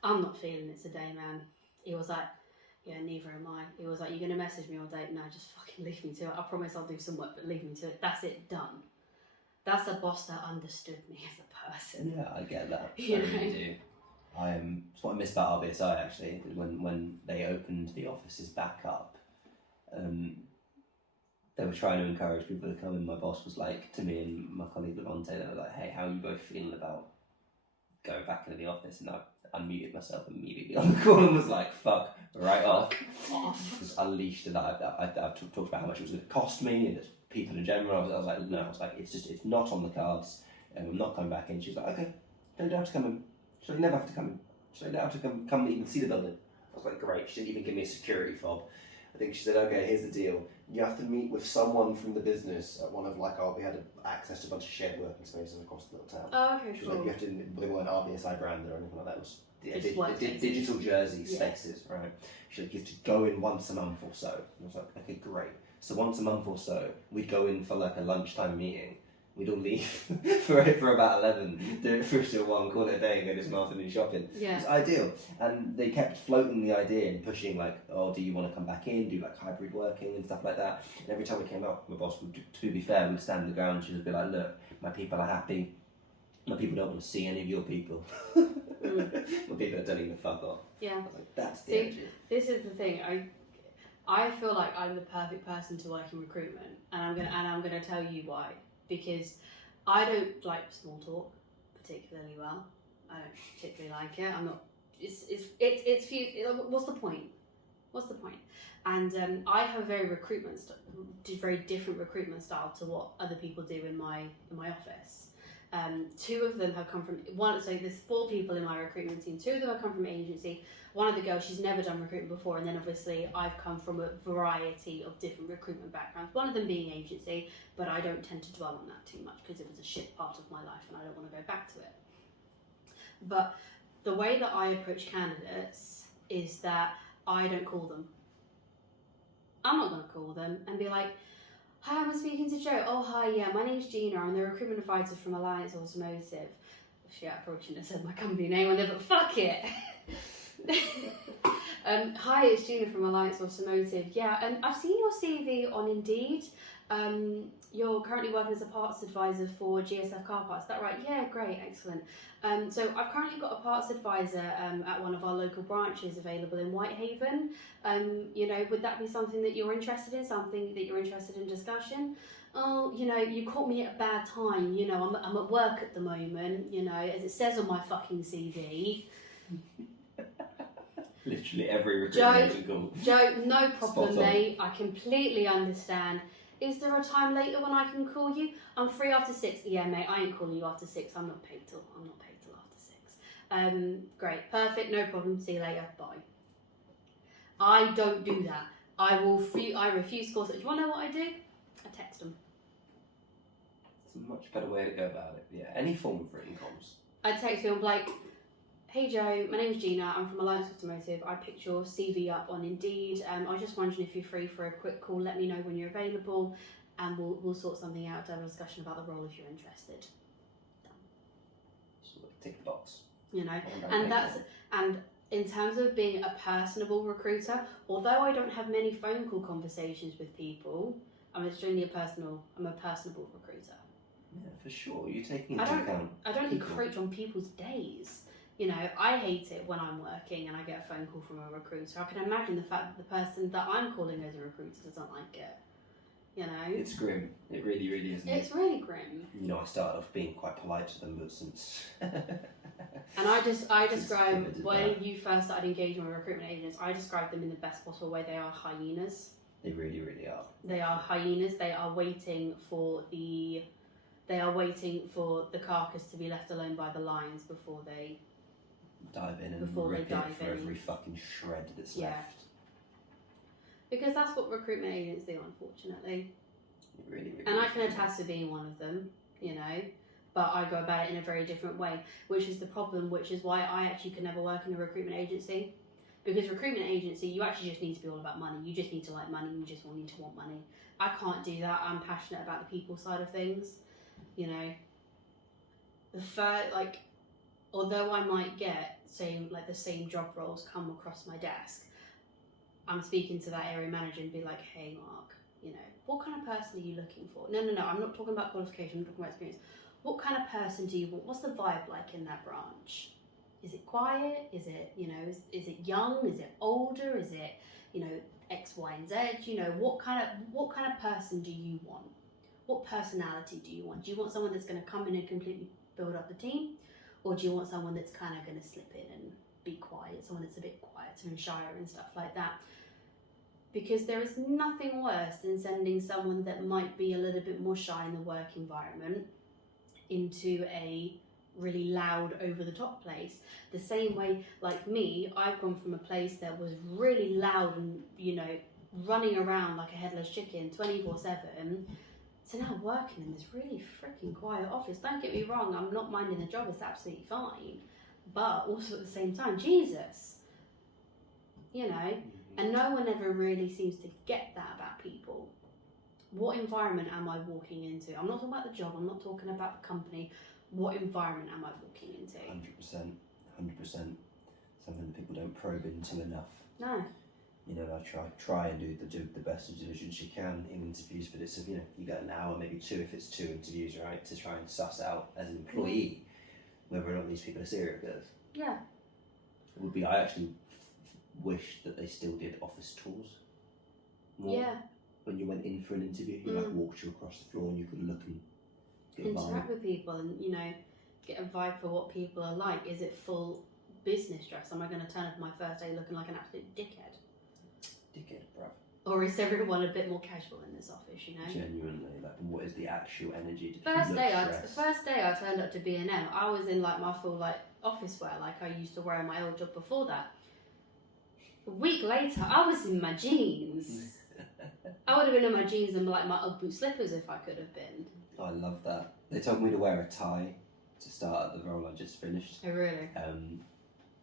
I'm not feeling it today, man. He was like, yeah, neither am I. He was like, you're going to message me all day? No, just fucking leave me to it. I promise I'll do some work, but leave me to it. That's it, done. That's a boss that understood me as a person. Yeah, I get that. You I really do. It's what I miss about RBSI actually, when they opened the offices back up, they were trying to encourage people to come in. My boss was like, to me and my colleague Levante, they were like, hey, how are you both feeling about going back into the office? And I unmuted myself immediately on the call and was like, fuck, right off. Just unleashed it. I've talked about how much it was going to cost me and just people in general. I was like, no, I was like, it's not on the cards, and I'm not coming back in. She was like, okay, don't have to come in. She's like, you never have to come in. She's like, you don't have to come even see the building. I was like, great. She didn't even give me a security fob. I think she said, okay, here's the deal. You have to meet with someone from the business at one of we had access to a bunch of shared working spaces across the little town. Oh, okay, She was cool. like, you have to, they weren't RBSI branded or anything like that. It was Just workspaces. digital jersey Yeah. spaces, right? She said, you have to go in once a month or so. And I was like, okay, great. So once a month or so, we'd go in for like a lunchtime meeting. We'd all leave for about 11, do it through till 1, call it a day, and go do some afternoon shopping. Yeah. It's ideal. And they kept floating the idea and pushing like, oh, do you want to come back in, do like hybrid working and stuff like that. And every time we came out, my boss would, to be fair, would stand the ground. She would be like, look, my people are happy. My people don't want to see any of your people. My people are telling you to fuck off. Yeah. I was like, that's the See, energy. this is the thing. I feel like I'm the perfect person to work in recruitment, and I'm gonna tell you why. Because I don't like small talk particularly well. I don't particularly like it. I'm not. It's few. What's the point? What's the point? And I have a very different recruitment style to what other people do in my office. 2 of them have come from one. So there's 4 people in my recruitment team. 2 of them have come from agency. One of the girls, she's never done recruitment before, and then obviously I've come from a variety of different recruitment backgrounds. One of them being agency, but I don't tend to dwell on that too much because it was a shit part of my life, and I don't want to go back to it. But the way that I approach candidates is that I don't call them. I'm not going to call them and be like, hi, I'm speaking to Joe. Oh, hi, yeah, my name's Gina. I'm the recruitment advisor from Alliance Automotive. Shit, I probably shouldn't have said my company name on there, but fuck it. Hi, it's Gina from Alliance Automotive. Yeah, I've seen your CV on Indeed. You're currently working as a parts advisor for GSF Car Parts. Is that right? Yeah, great, excellent. So I've currently got a parts advisor at one of our local branches available in Whitehaven. Would that be something that you're interested in? Something that you're interested in discussion? Oh, you caught me at a bad time. I'm at work at the moment. As it says on my fucking CV. Literally every recruitment agent call. Joe, no problem, mate. I completely understand. Is there a time later when I can call you? I'm free after 6. Yeah, mate, I ain't calling you after 6. I'm not paid till after 6. Great, perfect, no problem. See you later. Bye. I don't do that. I refuse calls. Do you want to know what I do? I text them. It's a much better way to go about it. Yeah, any form of written comms. I text them like, hey Joe, my name's Gina, I'm from Alliance Automotive. I picked your CV up on Indeed. I was just wondering if you're free for a quick call. Let me know when you're available, and we'll sort something out to have a discussion about the role if you're interested. Done. So tick the box. And in terms of being a personable recruiter, although I don't have many phone call conversations with people, I'm a personable recruiter. Yeah, for sure. You're taking into account. I don't people. encroach on people's days. I hate it when I'm working and I get a phone call from a recruiter. I can imagine the fact that the person that I'm calling as a recruiter doesn't like it. It's grim. It really, really is. It's really grim. I started off being quite polite to them, but since. And I describe when you first started engaging with recruitment agents, I describe them in the best possible way. They are hyenas. They really, really are. They are hyenas. They are waiting for the carcass to be left alone by the lions before they dive in and rip it for every fucking shred that's left. Because that's what recruitment agents do, unfortunately. It really, really and I can attest to being one of them, but I go about it in a very different way, which is the problem, which is why I actually could never work in a recruitment agency. Because recruitment agency, you actually just need to be all about money. You just need to like money. You just need to want money. I can't do that. I'm passionate about the people side of things. Although I might get the same job roles come across my desk, I'm speaking to that area manager and be like, hey Mark, what kind of person are you looking for? No, I'm not talking about qualification, I'm talking about experience. What kind of person do you want? What's the vibe like in that branch? Is it quiet? Is it, is it young? Is it older? Is it, X, Y, and Z? What kind of person do you want? What personality do you want? Do you want someone that's going to come in and completely build up the team? Or do you want someone that's kind of going to slip in and be quiet, someone that's a bit quieter and shyer and stuff like that? Because there is nothing worse than sending someone that might be a little bit more shy in the work environment into a really loud, over-the-top place. The same way, like me, I've gone from a place that was really loud and, running around like a headless chicken 24/7 to now working in this really freaking quiet office. Don't get me wrong, I'm not minding the job, it's absolutely fine. But also at the same time, Jesus, you know, and no one ever really seems to get that about people. What environment am I walking into? I'm not talking about the job, I'm not talking about the company. What environment am I walking into? 100%. 100%. Something that people don't probe into enough. No. You know, I try and do the best due diligence you can in interviews, but it's, you know, you get an hour, maybe two if it's 2 interviews, right, to try and suss out as an employee whether or not these people are serial killers. Yeah. It would be, I actually wish that they still did office tours more. Yeah. When you went in for an interview, you like walked you across the floor and you could look and get a interact vibe. with people and, you know, get a vibe for what people are like. Is it full business dress? Am I going to turn up my first day looking like an absolute dickhead? Dickhead, bruv. Or is everyone a bit more casual in this office, you know? Genuinely, like, what is the actual energy? First day I turned up to B&M, I was in like my full like office wear like I used to wear in my old job before that. A week later, I was in my jeans. I would have been in my jeans and like my Ugg boot slippers if I could have been. I love that. They told me to wear a tie to start at the role I just finished. Oh really?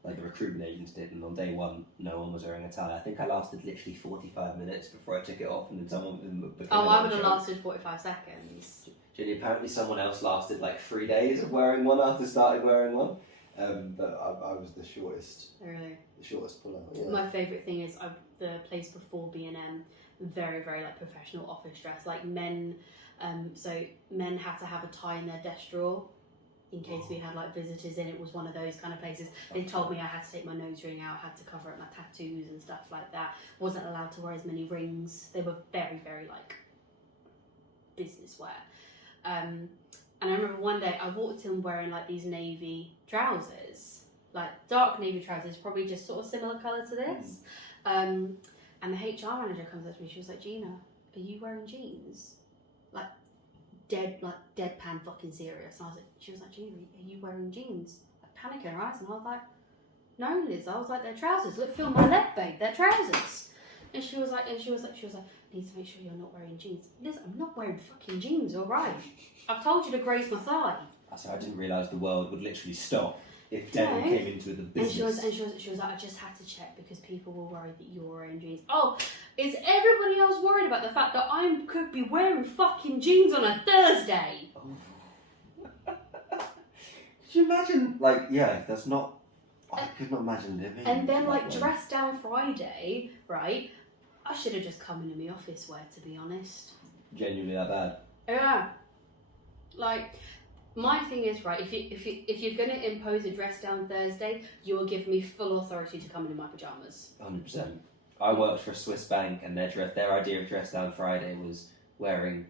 Like the recruitment agents did, and on day one, no one was wearing a tie. I think I lasted literally 45 minutes before I took it off, and then someone became I would have lasted 45 seconds. Jenny, apparently someone else lasted like 3 days of wearing one after starting wearing one. But I was the shortest. Oh, really? The shortest pull-out. Yeah. My favourite thing is the place before B&M, very, very like professional office dress. Like men, so men had to have a tie in their desk drawer in case we had like visitors in. It was one of those kind of places. They told me I had to take my nose ring out, had to cover up my tattoos and stuff like that. Wasn't allowed to wear as many rings. They were very, very like business wear. And I remember one day I walked in wearing like these navy trousers, like dark navy trousers, probably just sort of similar colour to this. And the HR manager comes up to me, she was like, Gina, are you wearing jeans? Like deadpan fucking serious. And I was like, she was like, Gina, are you wearing jeans? Like panic in her eyes. And I was like, no, Liz. I was like, they're trousers. Look, feel my leg, babe. They're trousers. And she was like, I need to make sure you're not wearing jeans. Liz, I'm not wearing fucking jeans, all right? I've told you to graze my thigh. So I didn't realise the world would literally stop if denim came into the business. And she was like, I just had to check because people were worried that you're wearing jeans. Oh, is everybody else worried about the fact that I could be wearing fucking jeans on a Thursday? Oh. Could you imagine? Like, yeah, that's not. I could not imagine living. And then, like, dress down Friday, right? I should have just come into my office wear, to be honest. Genuinely that bad? Yeah. Like, my thing is, right, if you're going to impose a dress down Thursday, you will give me full authority to come in my pyjamas. 100%. I worked for a Swiss bank, and their idea of dress down Friday was wearing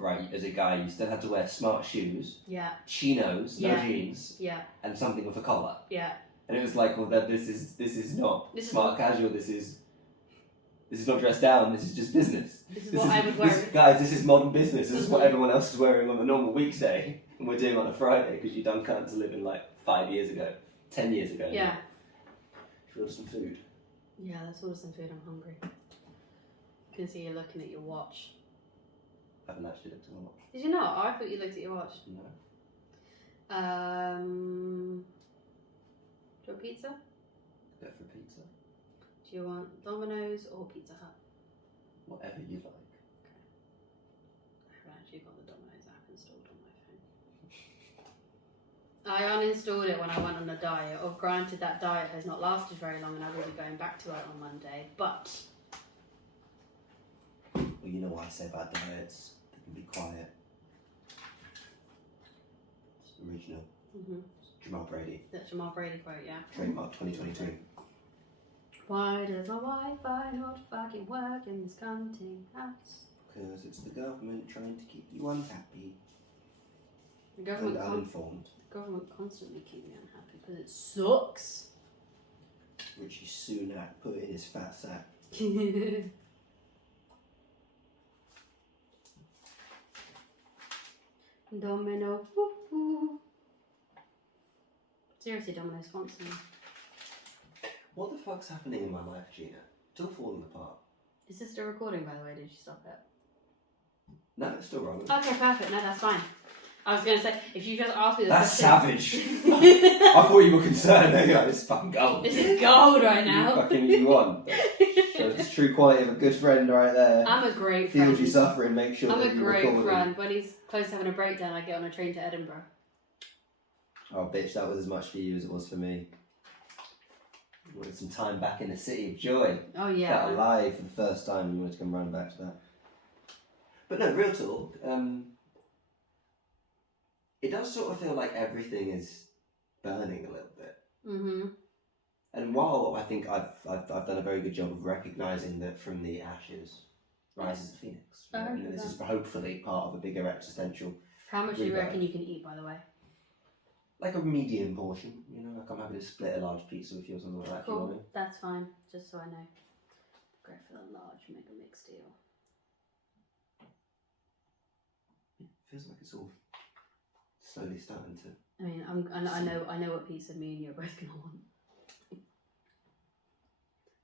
right, as a guy, you still had to wear smart shoes, chinos, no jeans, and something with a collar. Yeah. And it was like, well, this is not smart casual. This is not dressed down. This is just business. This is what I would wear. Guys, this is modern business. This is what everyone else is wearing on a normal weekday, and we're doing on a Friday because you done cunts living like 5 years ago, 10 years ago. Yeah. Should we order some food? Yeah, let's order some food. I'm hungry. I can see you looking at your watch. I haven't actually looked at my watch. Did you not? I thought you looked at your watch. No. Do you want pizza? Go for pizza. Do you want Domino's or Pizza Hut? Whatever you like. I haven't actually got the Domino's app installed on my phone. I uninstalled it when I went on a diet. Or granted, that diet has not lasted very long and I will be going back to it on Monday. But well, you know what I say about diets. They can be quiet. It's original. Jamal Brady. That's Jamal Brady quote, yeah. Trademark 2022. Why does the Wi-Fi not fucking work in this cunting house? Because it's the government trying to keep you unhappy The and uninformed. government constantly keep me unhappy because it sucks. Richie Sunak put in his fat sack. Domino. Woo-hoo. Seriously, Domino sponsor me. What the fuck's happening in my life, Gina? It's all falling apart. Is this still recording, by the way? Did you stop it? No, it's still wrong. Okay, perfect. No, that's fine. I was going to say, if you just asked me the That's question... savage. I thought you were concerned. You're like, this is fucking gold. This is gold right now. You want. Shows the true quality of a good friend right there. I'm a great friend. Feels you suffering, make sure I'm that a you great record friend. When he's close to having a breakdown, I get on a train to Edinburgh. Oh, bitch, that was as much for you as it was for me. You wanted some time back in the city of joy. Oh, yeah. Felt alive for the first time. You wanted to come running back to that. But no, real talk. It does sort of feel like everything is burning a little bit. Mm-hmm. And while I think I've done a very good job of recognising that from the ashes rises a phoenix. And this is hopefully part of a bigger existential. How much do you reckon you can eat, by the way? Like a medium portion, you know, like I'm happy to split a large pizza with you or something like that. Cool, if you want me. that's fine, just so I know. Go for the large mega mix deal. Feels like it's all slowly starting to. I mean, I know what pizza me and you're both gonna want.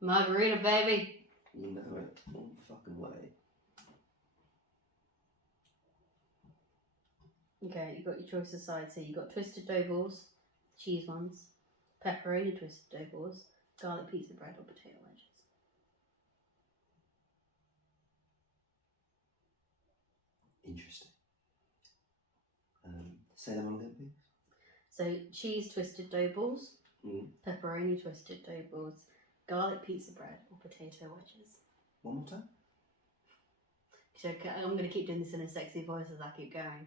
Margarita, baby. You know it all the fucking way. Okay, you got your choice of sides here. You got twisted dough balls, cheese ones, pepperoni twisted dough balls, garlic pizza bread, or potato wedges. Interesting. Say them all again, please. So cheese twisted dough balls, Mm. pepperoni twisted dough balls, garlic pizza bread, or potato wedges. One more time. Okay, I'm going to keep doing this in a sexy voice as I keep going.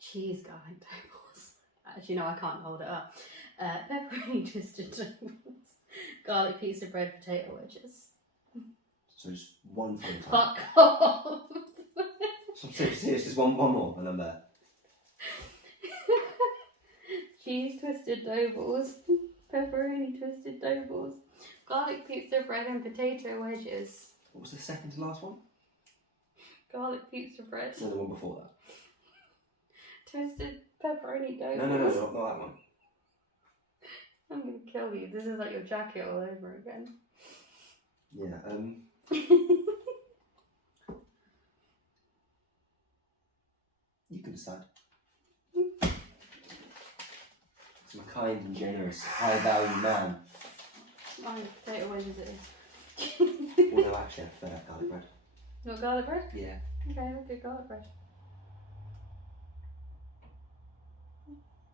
Cheese garlic dough balls. Actually, no, I can't hold it up. Pepperoni twisted dough balls, garlic pizza bread, potato wedges. So just one final time. Fuck off. So serious, just one more, and I'm there. Cheese twisted dough balls, pepperoni twisted dough balls, garlic pizza bread and potato wedges. What was the second to last one? Garlic pizza bread. No, the one before that. Twisted pepperoni dough No, balls. not that one. I'm gonna kill you. This is like your jacket all over again. Yeah, you can decide. I'm a kind and generous, high value man. Mine, potato wedges it is. Well, no, actually, I prefer garlic bread. Not garlic bread? Yeah. Okay, I'll do garlic bread.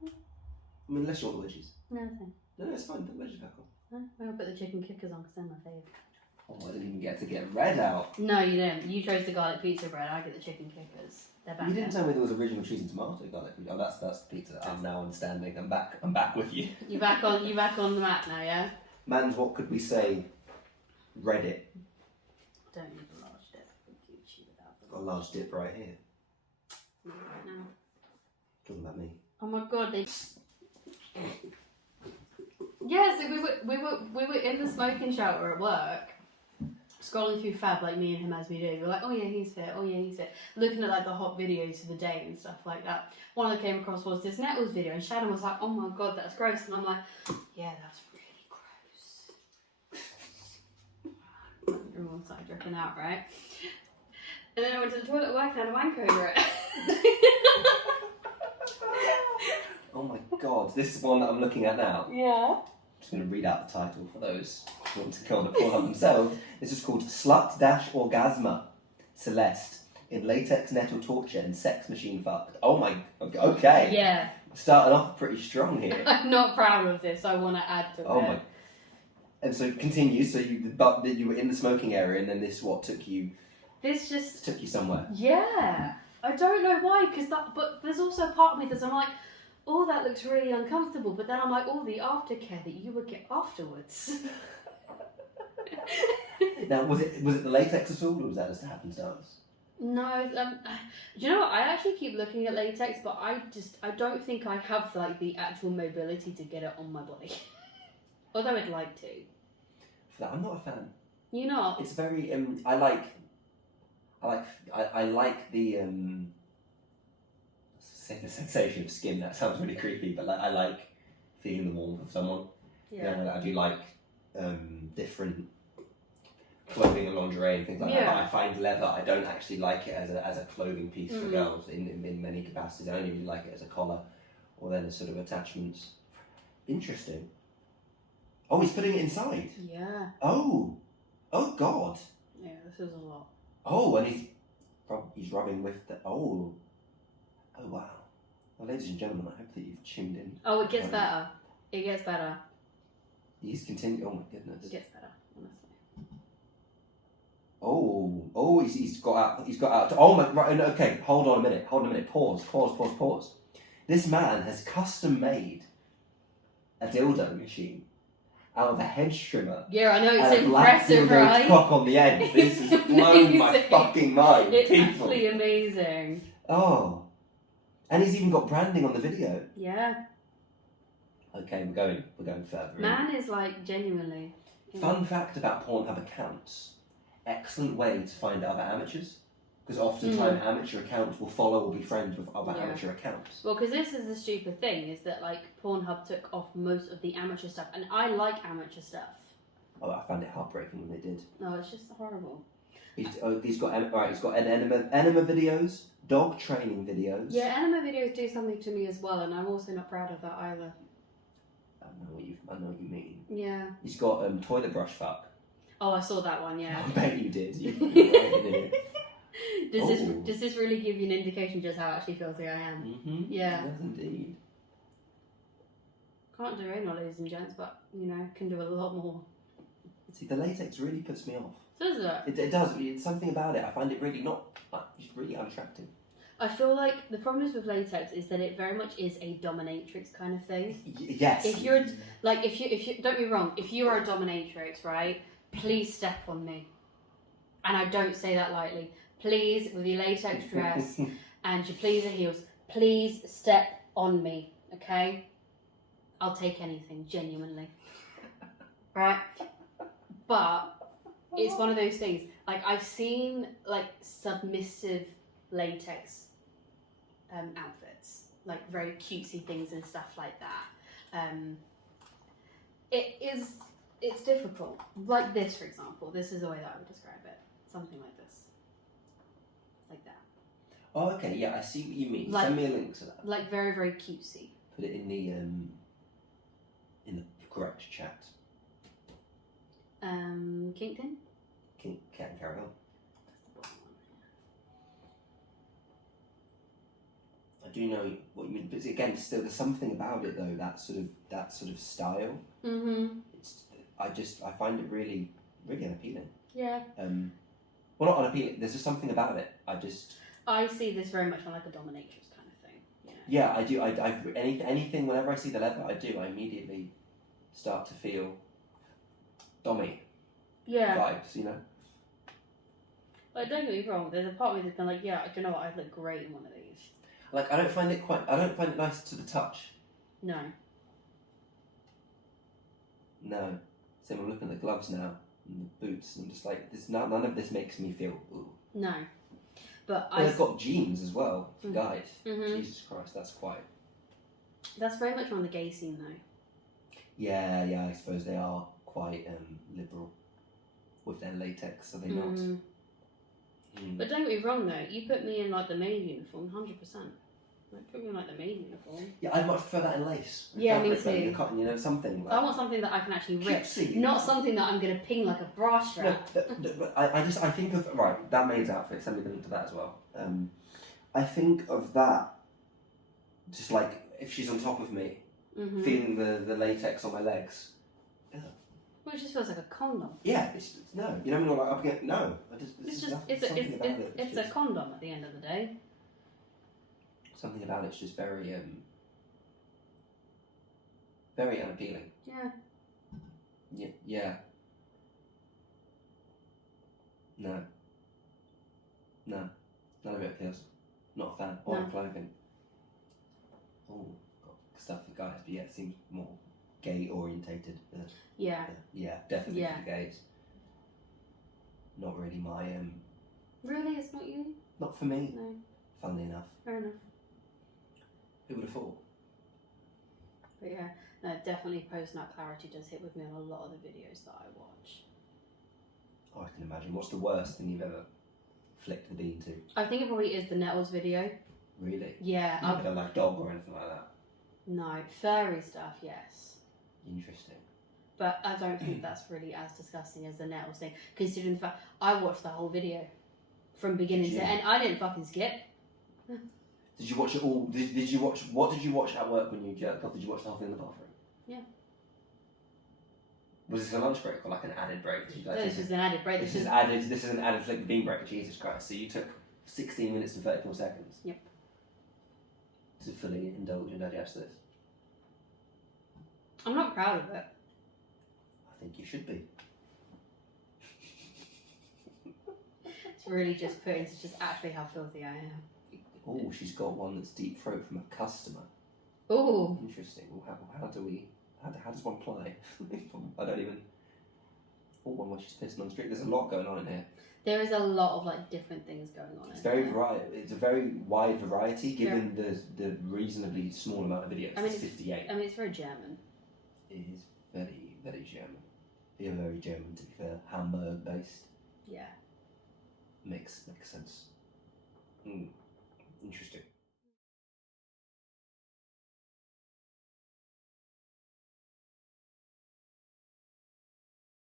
I mean, unless you want the wedges. No, thanks. No, it's fine, put the wedges back on. No, I'm gonna put the chicken kickers on because they're my favourite. Oh, I didn't even get to get red out. No, you didn't. You chose the garlic pizza bread. I get the chicken kickers. They're back You didn't there. tell me there was original cheese and tomato garlic. Oh, that's the pizza. I'm now understanding. I'm back with you. You back on the map now, yeah? Man's, what could we say? Reddit. Don't need a large dip for Gucci without the Got a large dip right here. right now. Talking about me. Oh my god, they. Yeah, so we were in the smoking shelter at work, scrolling through Fab like me and him as we do. We're like, oh yeah, he's fit. Oh yeah, he's fit. Looking at like the hot videos for the day and stuff like that. One that came across was this Nettles video, and Shannon was like, oh my god, that's gross, and I'm like, yeah, that's really gross. Everyone started dripping out, right? And then I went to the toilet at work and had a wank over it. Oh my god, this is one that I'm looking at now. Yeah. I'm just going to read out the title for those who want to go on and pull up themselves. This is called Slut-Orgasma Celeste in Latex Nettle Torture and Sex Machine Fucked. Oh my, okay. Yeah. Starting off pretty strong here. I'm not proud of this. I want to add to it. Oh my. And so continue. So you were in the smoking area, and then this took you somewhere. Yeah. I don't know why, but there's also a part of me that's I'm like, oh, that looks really uncomfortable. But then I'm like, oh, the aftercare that you would get afterwards. Now, was it the latex at all, or was that just happenstance? No, do you know what? I actually keep looking at latex, but I don't think I have like the actual mobility to get it on my body. Although I'd like to. For that, I'm not a fan. You know? It's very I like the the sensation of skin. That sounds really creepy, but I like feeling the warmth of someone. Yeah. I do like different clothing and lingerie and things like that. Yeah. But I find leather, I don't actually like it as a clothing piece for girls in many capacities. I only really like it as a collar or then as sort of attachments. Interesting. Oh, he's putting it inside. Yeah. Oh God. Yeah, this is a lot. Oh, and he's rubbing with the wow. Well, ladies and gentlemen, I hope that you've tuned in. Oh, it gets better. It gets better. He's continuing. Oh my goodness. It gets better, honestly. Oh, he's got out. He's got out. Oh my. Right. No, okay. Hold on a minute. Pause. This man has custom made a dildo machine out of a hedge trimmer. Yeah, I know, And it's a black impressive, dildo right? cock on the end. This has blown my Amazing. fucking mind. It's people. actually amazing. Oh, and he's even got branding on the video. Yeah. Okay, we're going further. Man is like genuinely. Fun fact about Pornhub accounts: excellent way to find other amateurs, because oftentimes amateur accounts will follow or be friends with other amateur accounts. Well, because this is the stupid thing, is that like Pornhub took off most of the amateur stuff, and I like amateur stuff. Oh, I found it heartbreaking when they did. No, it's just horrible. He's got enema videos, dog training videos. Yeah, anime videos do something to me as well, and I'm also not proud of that either. I know what you mean. Yeah. He's got toilet brush fuck. Oh, I saw that one. Yeah. I bet you did. Does this really give you an indication just how actually filthy I am? Mm-hmm. Yeah. Yes, indeed. Can't do anal, ladies and gents, but can do a lot more. See, the latex really puts me off. Does it? It does. It's something about it. I find it really it's really unattractive. I feel like the problem with latex is that it very much is a dominatrix kind of thing. Yes. If you're if you don't get me wrong, if you are a dominatrix, right? Please step on me, and I don't say that lightly. Please, with your latex dress and your pleaser heels, please step on me, okay? I'll take anything, genuinely. Right? But it's one of those things. Like I've seen like submissive latex outfits, like very cutesy things and stuff like that. It's difficult. Like this, for example. This is the way that I would describe it. Something like this. Like that. Oh, okay. Yeah, I see what you mean. Like- Send me a link to that. Like very, very cutesy. Put it in the correct chat. Kink. Kink, Ket Karry-On. I do know what you mean, but again, still, there's something about it though. That sort of style. Mm-hmm. I find it really, really unappealing. Yeah. Well, not unappealing. There's just something about it. I see this very much on like a dominatrix kind of thing. Yeah, I do. Anything. Whenever I see the leather, I immediately start to feel dommy vibes. But don't get me wrong. There's a part of me that's been like, yeah, do you know what? I'd look great in one of these. Like I don't find it nice to the touch. No. No. Same. I'm looking at the gloves now and the boots, and I'm just like, none of this makes me feel. Ooh. No. But They've got jeans as well for guys. Mm-hmm. Jesus Christ, that's quite. That's very much on the gay scene though. Yeah, I suppose they are quite liberal with their latex, are they not? But don't get me wrong though, you put me in like the maid uniform, 100%. Like put me in like the maid uniform. Yeah, I'd much prefer that in lace. Yeah, me Fabric, too. Cotton, something like. I want something that I can actually rip, Cutesy. not something that I'm gonna ping like a bra strap. But I think of that maid's outfit. Send me the link to that as well. I think of that, just like if she's on top of me, feeling the latex on my legs. Well, it just feels like a condom. Yeah, no. You know when you're like up against no. It's a condom at the end of the day. Something about it's just very very unappealing. Yeah. Yeah. No. None of it appeals. Not a fan. Or No. clothing. Oh, got stuff for guys, but yeah, it seems more gay orientated. Yeah. Yeah, definitely Yeah. for the gays. Not really my Really, it's not you? not for me. No. Funnily enough. Fair enough. Who would have thought? But yeah, no, definitely post-nut clarity does hit with me on a lot of the videos that I watch. Oh, I can imagine. What's the worst thing you've ever flicked the bean to? I think it probably is the Nettles video. Really? Yeah. Like a like dog or anything like that? No, furry stuff, yes. Interesting. But I don't think that's really as disgusting as the Nettles thing, considering the fact I watched the whole video from beginning to end. I didn't fucking skip. Did you watch it all? Did you watch? What did you watch at work when you jerked off? Did you watch the whole thing in the bathroom? Yeah. Was this a lunch break or like an added break? Did you, like, No, this was an added break. This is added. This is an added flick the bean break. Jesus Christ! So you took 16 minutes and 34 seconds. Yep. To fully indulge and digest this. I'm not proud of it. I think you should be. It's really just put into just actually how filthy I am. Oh, she's got one that's deep throat from a customer. Oh. Interesting. Well, how do we? How does one play? I don't even. Oh, one where she's pissing on the street. There's a lot going on in here. There is a lot of like different things going on. It's very variety. It's a very wide variety given the reasonably small amount of videos. I mean, it's 58. I mean, it's very German. It is very, very German. Yeah, very German to be fair. Hamburg based. Yeah. Makes sense. Interesting.